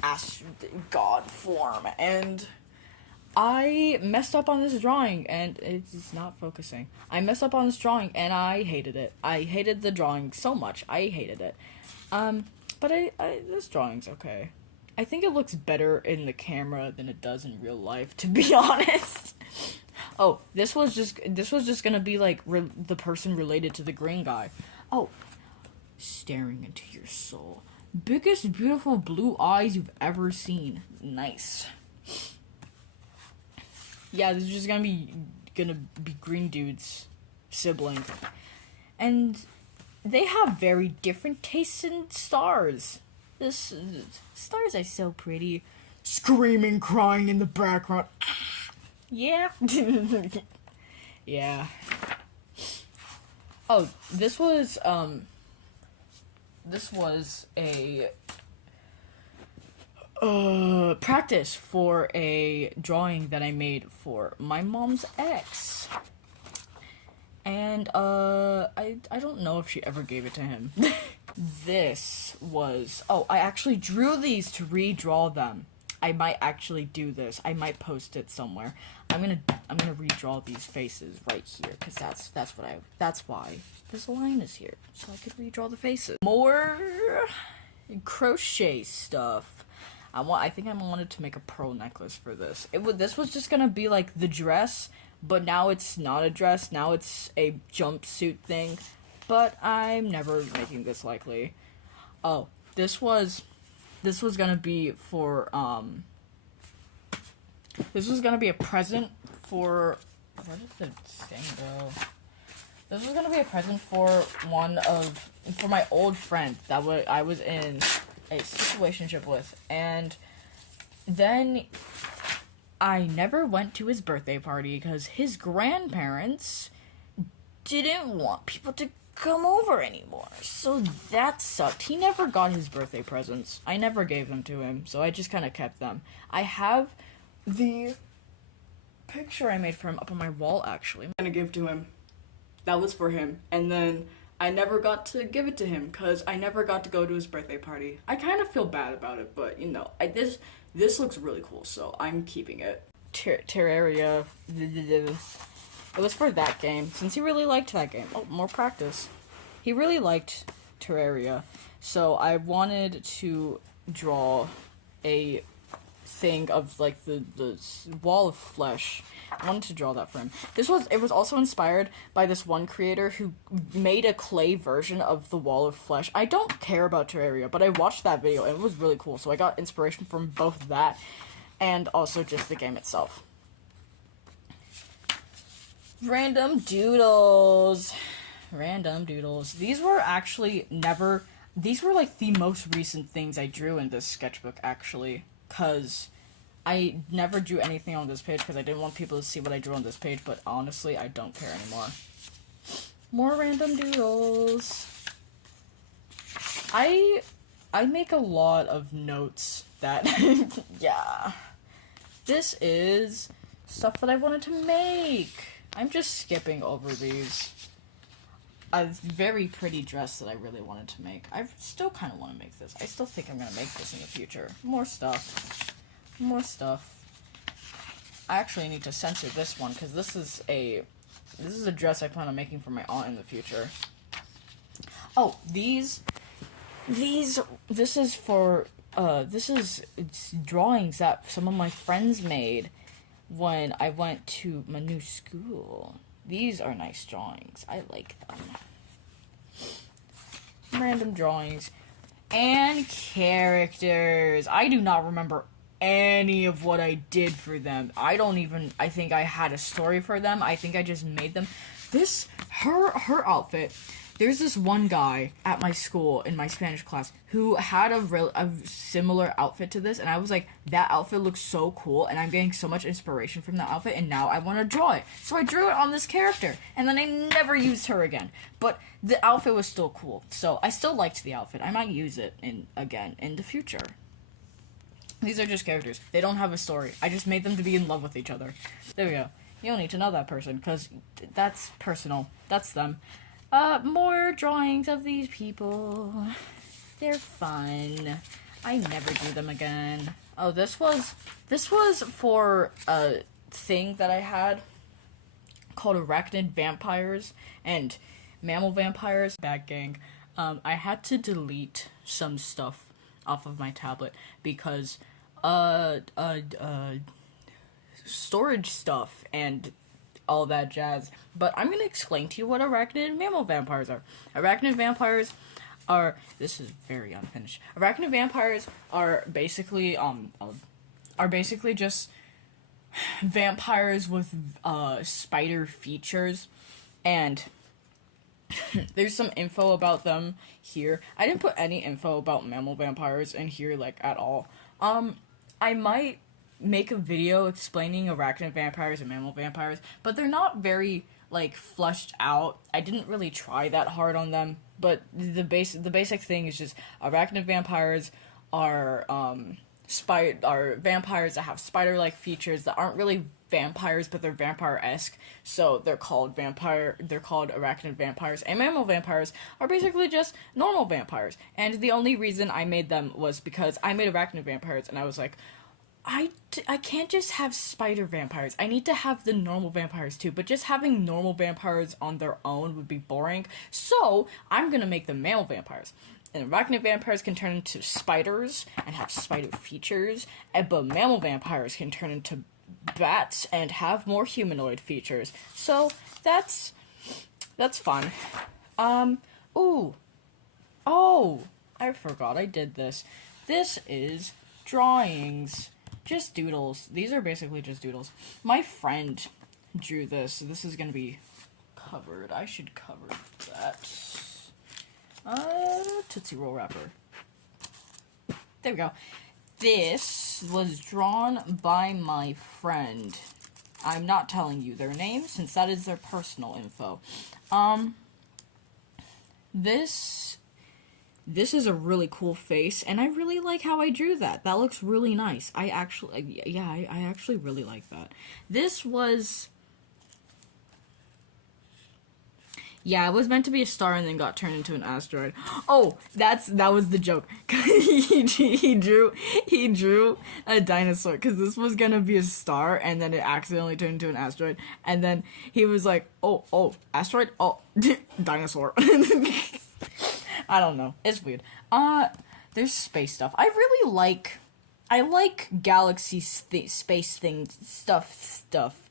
god form, and I messed up on this drawing, and it's not focusing. I messed up on this drawing, and I hated it. I hated the drawing so much. I hated it. But this drawing's okay. I think it looks better in the camera than it does in real life, to be honest. Oh, this was just gonna be like the person related to the green guy. Oh, staring into your soul. Biggest beautiful blue eyes you've ever seen. Nice. Yeah, this is just gonna be green dude's sibling, and they have very different tastes in stars. Stars are so pretty. Screaming, crying in the background. Yeah. Yeah. Oh, this was a practice for a drawing that I made for my mom's ex. And I don't know if she ever gave it to him. I actually drew these to redraw them. I might actually do this. I might post it somewhere. I'm gonna redraw these faces right here, because that's why this line is here, so I could redraw the faces. More crochet stuff. I think I wanted to make a pearl necklace for this. This was just gonna be like the dress, but now it's not a dress. Now it's a jumpsuit thing. But I'm never making this likely. Oh, this was gonna be for this was gonna be a present for, where did the thing go? This was gonna be a present for my old friend that I was in a situationship with, and then I never went to his birthday party because his grandparents didn't want people to come over anymore, so that sucked. He never got his birthday presents. I never gave them to him, so I just kind of kept them. I have the picture I made for him up on my wall, actually. I'm gonna give to him. That was for him, and then I never got to give it to him because I never got to go to his birthday party. I kind of feel bad about it, but you know, this looks really cool, so I'm keeping it. Terraria. It was for that game, since he really liked that game. Oh, more practice. He really liked Terraria, so I wanted to draw a thing of, like, the wall of flesh. I wanted to draw that for him. It was also inspired by this one creator who made a clay version of the wall of flesh. I don't care about Terraria, but I watched that video, and it was really cool, so I got inspiration from both that and also just the game itself. Random doodles. These were actually these were like the most recent things I drew in this sketchbook, actually, because I never drew anything on this page because I didn't want people to see what I drew on this page, but honestly, I don't care anymore. More random doodles. I make a lot of notes that, yeah. This is stuff that I wanted to make. I'm just skipping over these. A very pretty dress that I really wanted to make. I still kind of want to make this. I still think I'm going to make this in the future. More stuff. I actually need to censor this one, because this is a dress I plan on making for my aunt in the future. Oh, this is drawings that some of my friends made when I went to my new school. These are nice drawings. I like them. Random drawings. And characters. I do not remember any of what I did for them. I think I had a story for them. I think I just made them. Her outfit. There's this one guy at my school in my Spanish class who had a similar outfit to this, and I was like, that outfit looks so cool, and I'm getting so much inspiration from that outfit, and now I want to draw it. So I drew it on this character, and then I never used her again. But the outfit was still cool, so I still liked the outfit. I might use it again in the future. These are just characters. They don't have a story. I just made them to be in love with each other. There we go. You don't need to know that person, because that's personal. That's them. More drawings of these people. They're fun. I never do them again. Oh, this was for a thing that I had called Arachnid Vampires and Mammal Vampires. Bad gang. I had to delete some stuff off of my tablet because, storage stuff and all that jazz. But I'm gonna explain to you what arachnid and mammal vampires are. Arachnid vampires are, this is very unfinished. Arachnid vampires are basically just vampires with spider features, and there's some info about them here. I didn't put any info about mammal vampires in here, like, at all. I might make a video explaining arachnid vampires and mammal vampires, but they're not very, like, fleshed out. I didn't really try that hard on them, but the basic thing is just arachnid vampires are vampires that have spider-like features that aren't really vampires, but they're vampire-esque, so they're called arachnid vampires. And mammal vampires are basically just normal vampires, and the only reason I made them was because I made arachnid vampires, and I was like, I can't just have spider vampires. I need to have the normal vampires too, but just having normal vampires on their own would be boring, so I'm gonna make them mammal vampires. And arachnid vampires can turn into spiders and have spider features, but mammal vampires can turn into bats and have more humanoid features. So that's fun. Oh, I forgot I did this. This is drawings. Just doodles. These are basically just doodles. My friend drew this, so this is gonna be covered. I should cover that. Tootsie Roll wrapper. There we go. This was drawn by my friend. I'm not telling you their name, since that is their personal info. This is a really cool face, and I really like how I drew that. That looks really nice. I actually really like that. This was... yeah, it was meant to be a star and then got turned into an asteroid. Oh, that was the joke. he drew a dinosaur, because this was gonna be a star, and then it accidentally turned into an asteroid. And then he was like, oh, asteroid? Oh, dinosaur. I don't know. It's weird. There's space stuff. I like galaxy space thing stuff.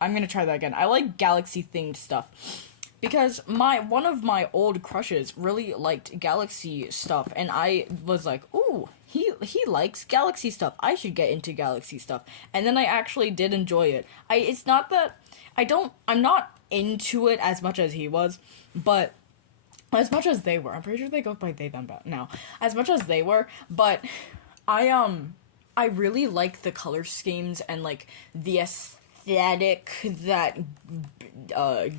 I'm gonna try that again. I like galaxy themed stuff. Because one of my old crushes really liked galaxy stuff, and I was like, ooh, he likes galaxy stuff. I should get into galaxy stuff. And then I actually did enjoy it. It's not that I'm not into it as much as he was, but as much as they were. I'm pretty sure they go by they them now. As much as they were, but I really like the color schemes and like the aesthetic that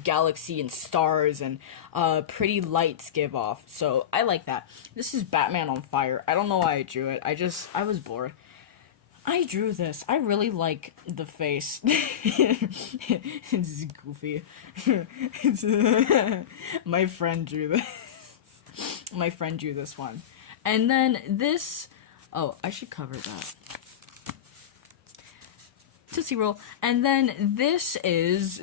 galaxy and stars and pretty lights give off. So I like that. This is Batman on fire. I don't know why I drew it. I was bored. I drew this. I really like the face. It's goofy. My friend drew this. My friend drew this one. And then this... oh, I should cover that. Tootsie Roll. And then this is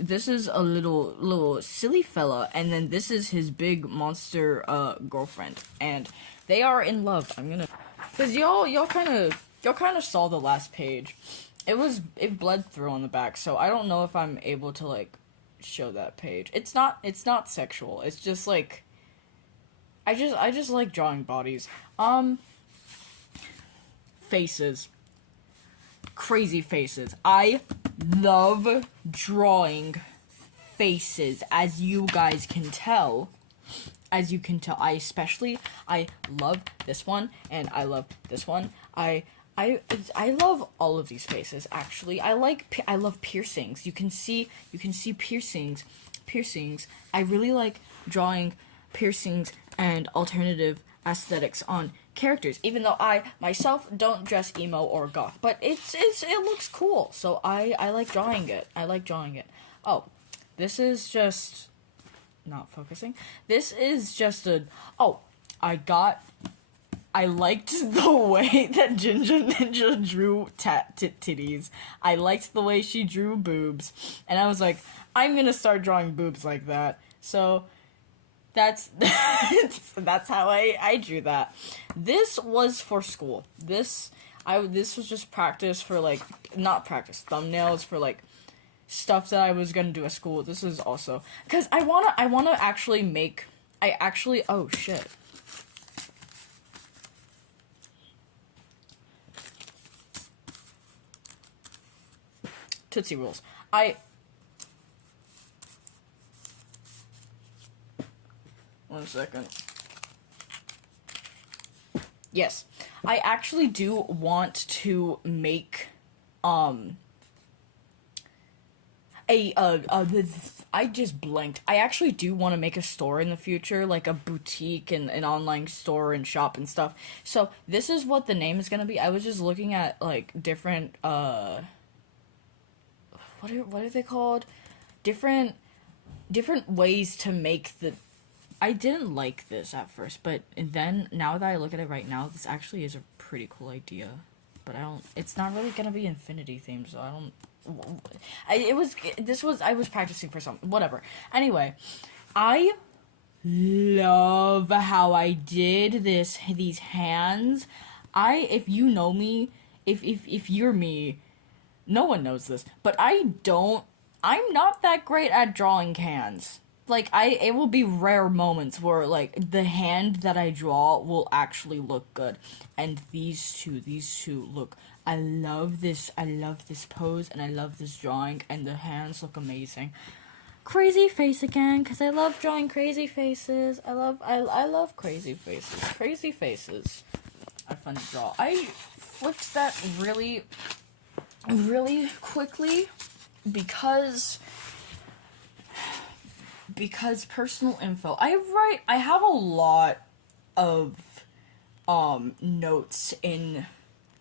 a little silly fella, and then this is his big monster girlfriend, and they are in love. I'm gonna, cause y'all kind of saw the last page. It bled through on the back, so I don't know if I'm able to like show that page. It's not sexual. It's just like I just like drawing bodies. Faces. Crazy faces. I love drawing faces, as you guys can tell. As you can tell, I love this one, and I love this one. I love all of these faces, actually. I love piercings. You can see piercings. I really like drawing piercings and alternative aesthetics on characters, even though I myself don't dress emo or goth, but it looks cool, so I like drawing it. Oh, this is just not focusing. This is just I liked the way that Ginger Ninja drew titties. I liked the way she drew boobs, and I was like, I'm gonna start drawing boobs like that. So that's how I drew that. This was for school. This was just practice for, like, not practice, thumbnails for, like, stuff that I was gonna do at school. This is also because I wanna actually make. Oh shit. Tootsie Rolls. One second. Yes, I actually do want to make, I just blanked. I actually do want to make a store in the future, like a boutique and an online store and shop and stuff. So this is what the name is gonna be. I was just looking at, like, different, what are they called? Different ways to make the. I didn't like this at first, but then now that I look at it right now, this actually is a pretty cool idea. But it's not really gonna be infinity themed, so I don't. I was practicing for something, whatever. Anyway, I love how I did these hands. If you know me, if you're me, no one knows this, but I'm not that great at drawing hands. Like, it will be rare moments where, like, the hand that I draw will actually look good. And these two look, I love this pose, and I love this drawing, and the hands look amazing. Crazy face again, because I love drawing crazy faces. I love crazy faces. Crazy faces are fun to draw. I flipped that really, really quickly, because personal info. I have a lot of notes in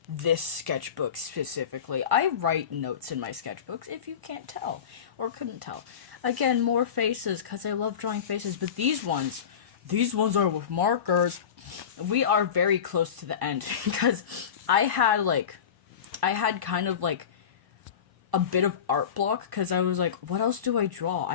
this sketchbook specifically. I write notes in my sketchbooks, if you can't tell or couldn't tell. Again, more faces, because I love drawing faces, but these ones are with markers. We are very close to the end, because I had kind of like a bit of art block, because I was like, what else do I draw?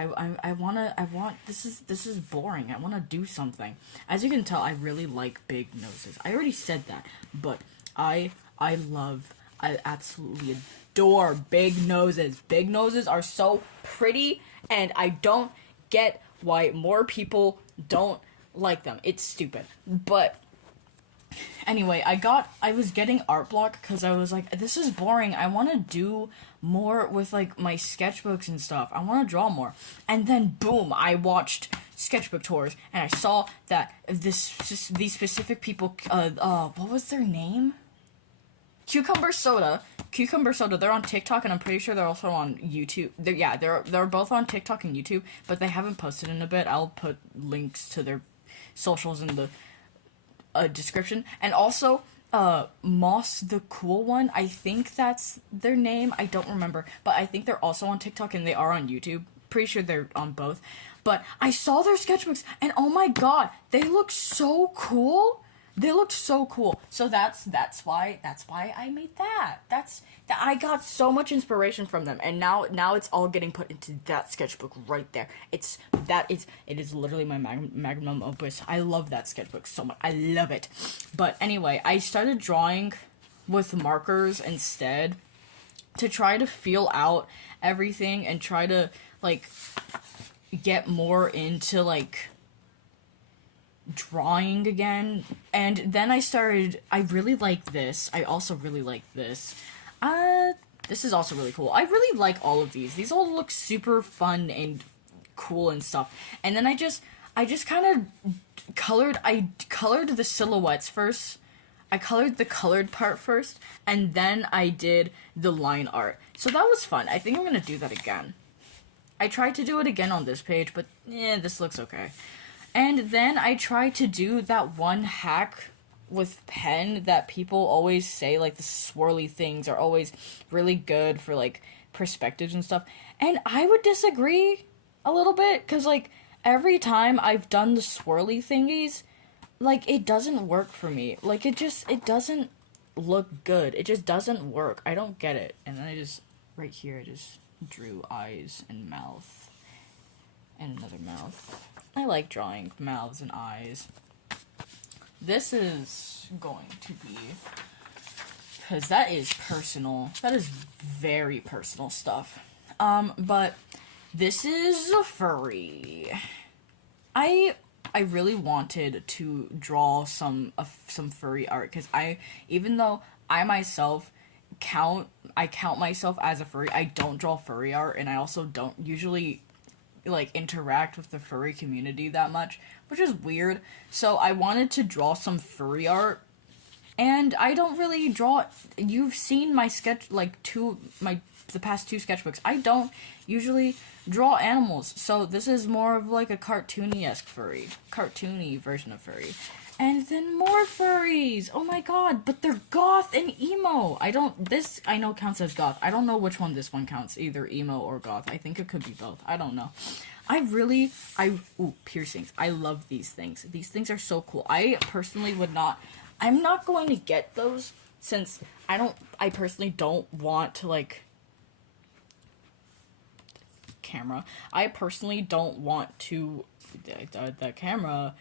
This is boring. I want to do something. As you can tell, I really like big noses. I already said that, but I absolutely adore big noses. Big noses are so pretty, and I don't get why more people don't like them. It's stupid. But anyway, I was getting art block because I was like, this is boring. I want to do more with, like, my sketchbooks and stuff. I want to draw more. And then, boom, I watched sketchbook tours, and I saw that these specific people, what was their name? Cucumber Soda, they're on TikTok, and I'm pretty sure they're also on YouTube. They're both on TikTok and YouTube, but they haven't posted in a bit. I'll put links to their socials in the description. And also, Mossthecoolone, I think that's their name. I don't remember, but I think they're also on TikTok, and they are on YouTube. Pretty sure they're on both. But I saw their sketchbooks, and oh my god, they look so cool. So that's why I made that. I got so much inspiration from them, and now it's all getting put into that sketchbook right there. It is literally my magnum opus. I love that sketchbook so much. I love it. But anyway, I started drawing with markers instead to try to feel out everything and try to, like, get more into, like, drawing again, and then I really like this. I also really like this. This is also really cool. I really like all of these. These all look super fun and cool and stuff. And then I just kind of I colored the silhouettes first. I colored the colored part first, and then I did the line art. So that was fun. I think I'm gonna do that again. I tried to do it again on this page, but this looks okay. And then I tried to do that one hack with pen that people always say, like, the swirly things are always really good for, like, perspectives and stuff. And I would disagree a little bit, because, like, every time I've done the swirly thingies, like, it doesn't work for me. Like, it doesn't look good. It just doesn't work. I don't get it. And then right here, I just drew eyes and mouth. And another mouth. I like drawing mouths and eyes. This is going to be, because that is personal. That is very personal stuff. But this is a furry. I really wanted to draw some furry art, because even though I myself count myself as a furry, I don't draw furry art, and I also don't usually like interact with the furry community that much, which is weird. So I wanted to draw some furry art, and I don't really draw. You've seen my sketch, like the past two sketchbooks. I don't usually draw animals, so this is more of like a cartoony-esque cartoony version of furry. And then more furries! Oh my god, but they're goth and emo! This I know counts as goth. I don't know which one this one counts, either emo or goth. I think it could be both. I don't know. Ooh, piercings. I love these things. These things are so cool. I personally I'm not going to get those, since I personally don't want to, like, camera. I personally don't want to, the camera,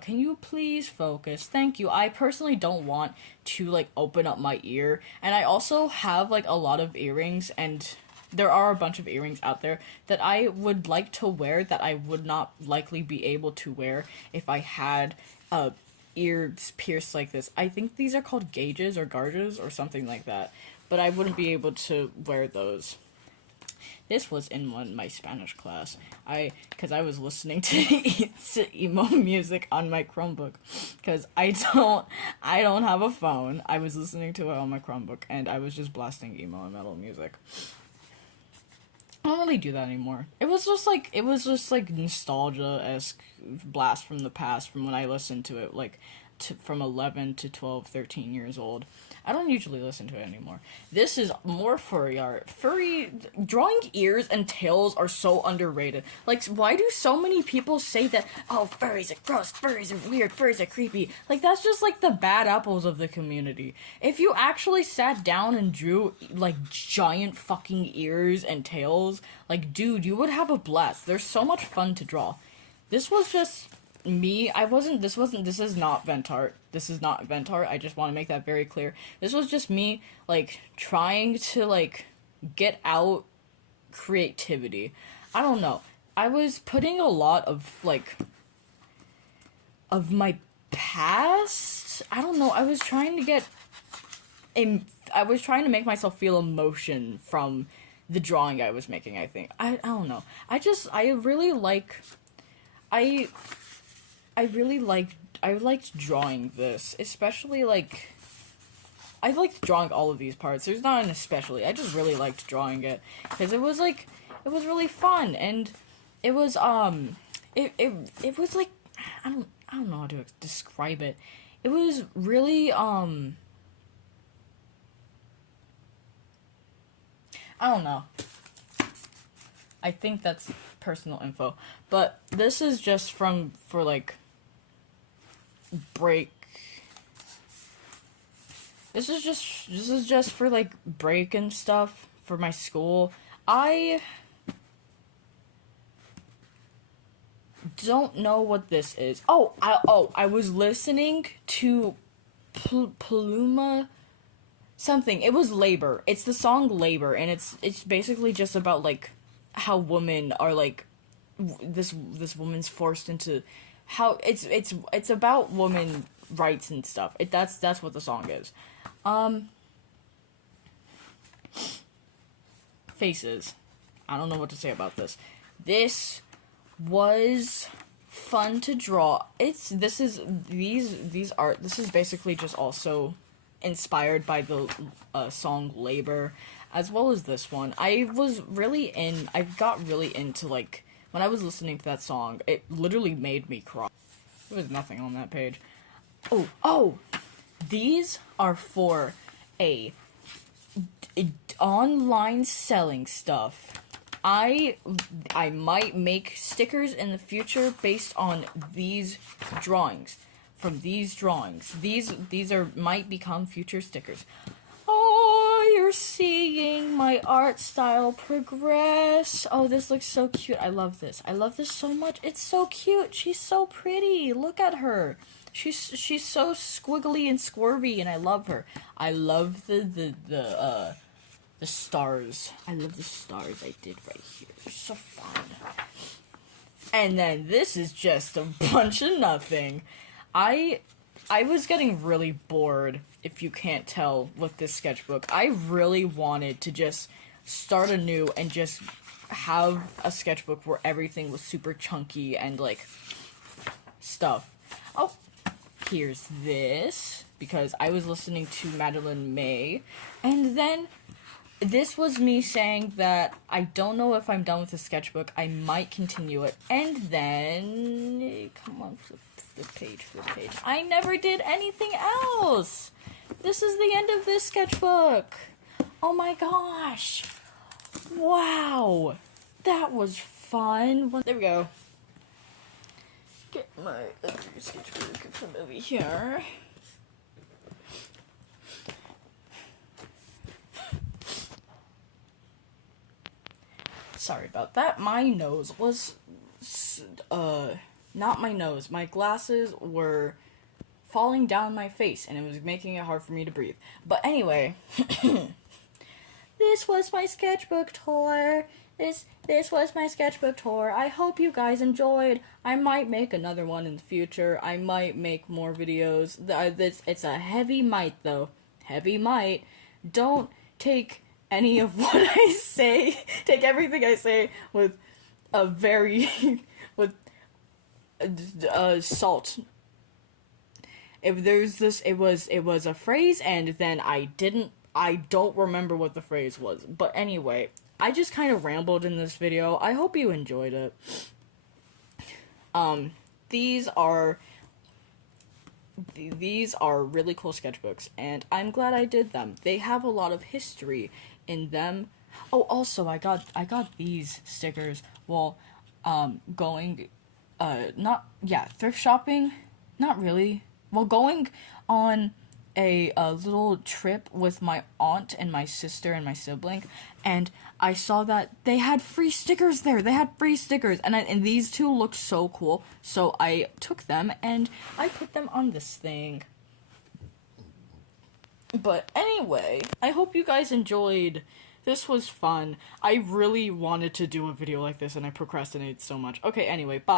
can you please focus? Thank you. I personally don't want to, like, open up my ear, and I also have, like, a lot of earrings, and there are a bunch of earrings out there that I would like to wear that I would not likely be able to wear if I had ears pierced like this. I think these are called gauges or garges or something like that, but I wouldn't be able to wear those. This was in my Spanish class. Because I was listening to emo music on my Chromebook. Because I don't have a phone. I was listening to it on my Chromebook, and I was just blasting emo and metal music. I don't really do that anymore. It was just like nostalgia-esque blast from the past, from when I listened to it, like, from 11 to 12, 13 years old. I don't usually listen to it anymore. This is more furry art. Drawing ears and tails are so underrated. Like, why do so many people say that, oh, furries are gross, furries are weird, furries are creepy? Like, that's just, like, the bad apples of the community. If you actually sat down and drew, like, giant fucking ears and tails, like, dude, you would have a blast. They're so much fun to draw. This was just me. This is not vent art. This is not vent art. I just want to make that very clear. This was just me, like, trying to, like, get out creativity. I don't know. I was putting a lot of, like, of my past. I don't know. I was trying to make myself feel emotion from the drawing I was making, I think. I don't know. I liked drawing this, especially, like, I liked drawing all of these parts. There's not an especially. I just really liked drawing it, because it was really fun, and it was, it was, like, I don't know how to describe it. It was really, I don't know. I think that's personal info, but this is just for, like, break. This is just for, like, break and stuff for my school. I don't know what this is. I was listening to Paluma something. It was Labor. It's the song Labor, and it's basically just about, like, how women are, like, this woman's forced into how it's about women rights and stuff. That's what the song is. Faces. I don't know what to say about this. This was fun to draw. This is basically just also inspired by the song Labor, as well as this one. I got really into, like, when I was listening to that song, it literally made me cry. There was nothing on that page. Oh, these are for a online selling stuff. I might make stickers in the future based on these drawings. From these drawings. These might become future stickers. Oh, you're seeing my art style progress. Oh, this looks so cute. I love this. I love this so much. It's so cute. She's so pretty. Look at her. She's so squiggly and squirvy, and I love her. I love the stars. I love the stars I did right here. They're so fun. And then this is just a bunch of nothing. I was getting really bored, if you can't tell, with this sketchbook. I really wanted to just start anew and just have a sketchbook where everything was super chunky and, like, stuff. Oh, here's this, because I was listening to Madeline May, and then this was me saying that I don't know if I'm done with the sketchbook. I might continue it, and then, come on, flip page. I never did anything else. This is the end of this sketchbook. Oh my gosh. Wow. That was fun. There we go. Get my other sketchbook from over here. Sorry about that. My nose was, not my nose. My glasses were falling down my face, and it was making it hard for me to breathe. But anyway, this was my sketchbook tour. This was my sketchbook tour. I hope you guys enjoyed. I might make another one in the future. I might make more videos. It's a heavy might, though. Heavy might. Don't take any of what I say. Take everything I say with a very with salt. If there's this, it was a phrase, and then I don't remember what the phrase was. But anyway, I just kind of rambled in this video. I hope you enjoyed it. These are really cool sketchbooks, and I'm glad I did them. They have a lot of history in them. Oh, also, I got these stickers while going thrift shopping. Not really. Well, going on a little trip with my aunt and my sister and my sibling, and I saw that they had free stickers there. They had free stickers, and these two looked so cool. So I took them and I put them on this thing. But anyway, I hope you guys enjoyed. This was fun. I really wanted to do a video like this, and I procrastinated so much. Okay, anyway, bye.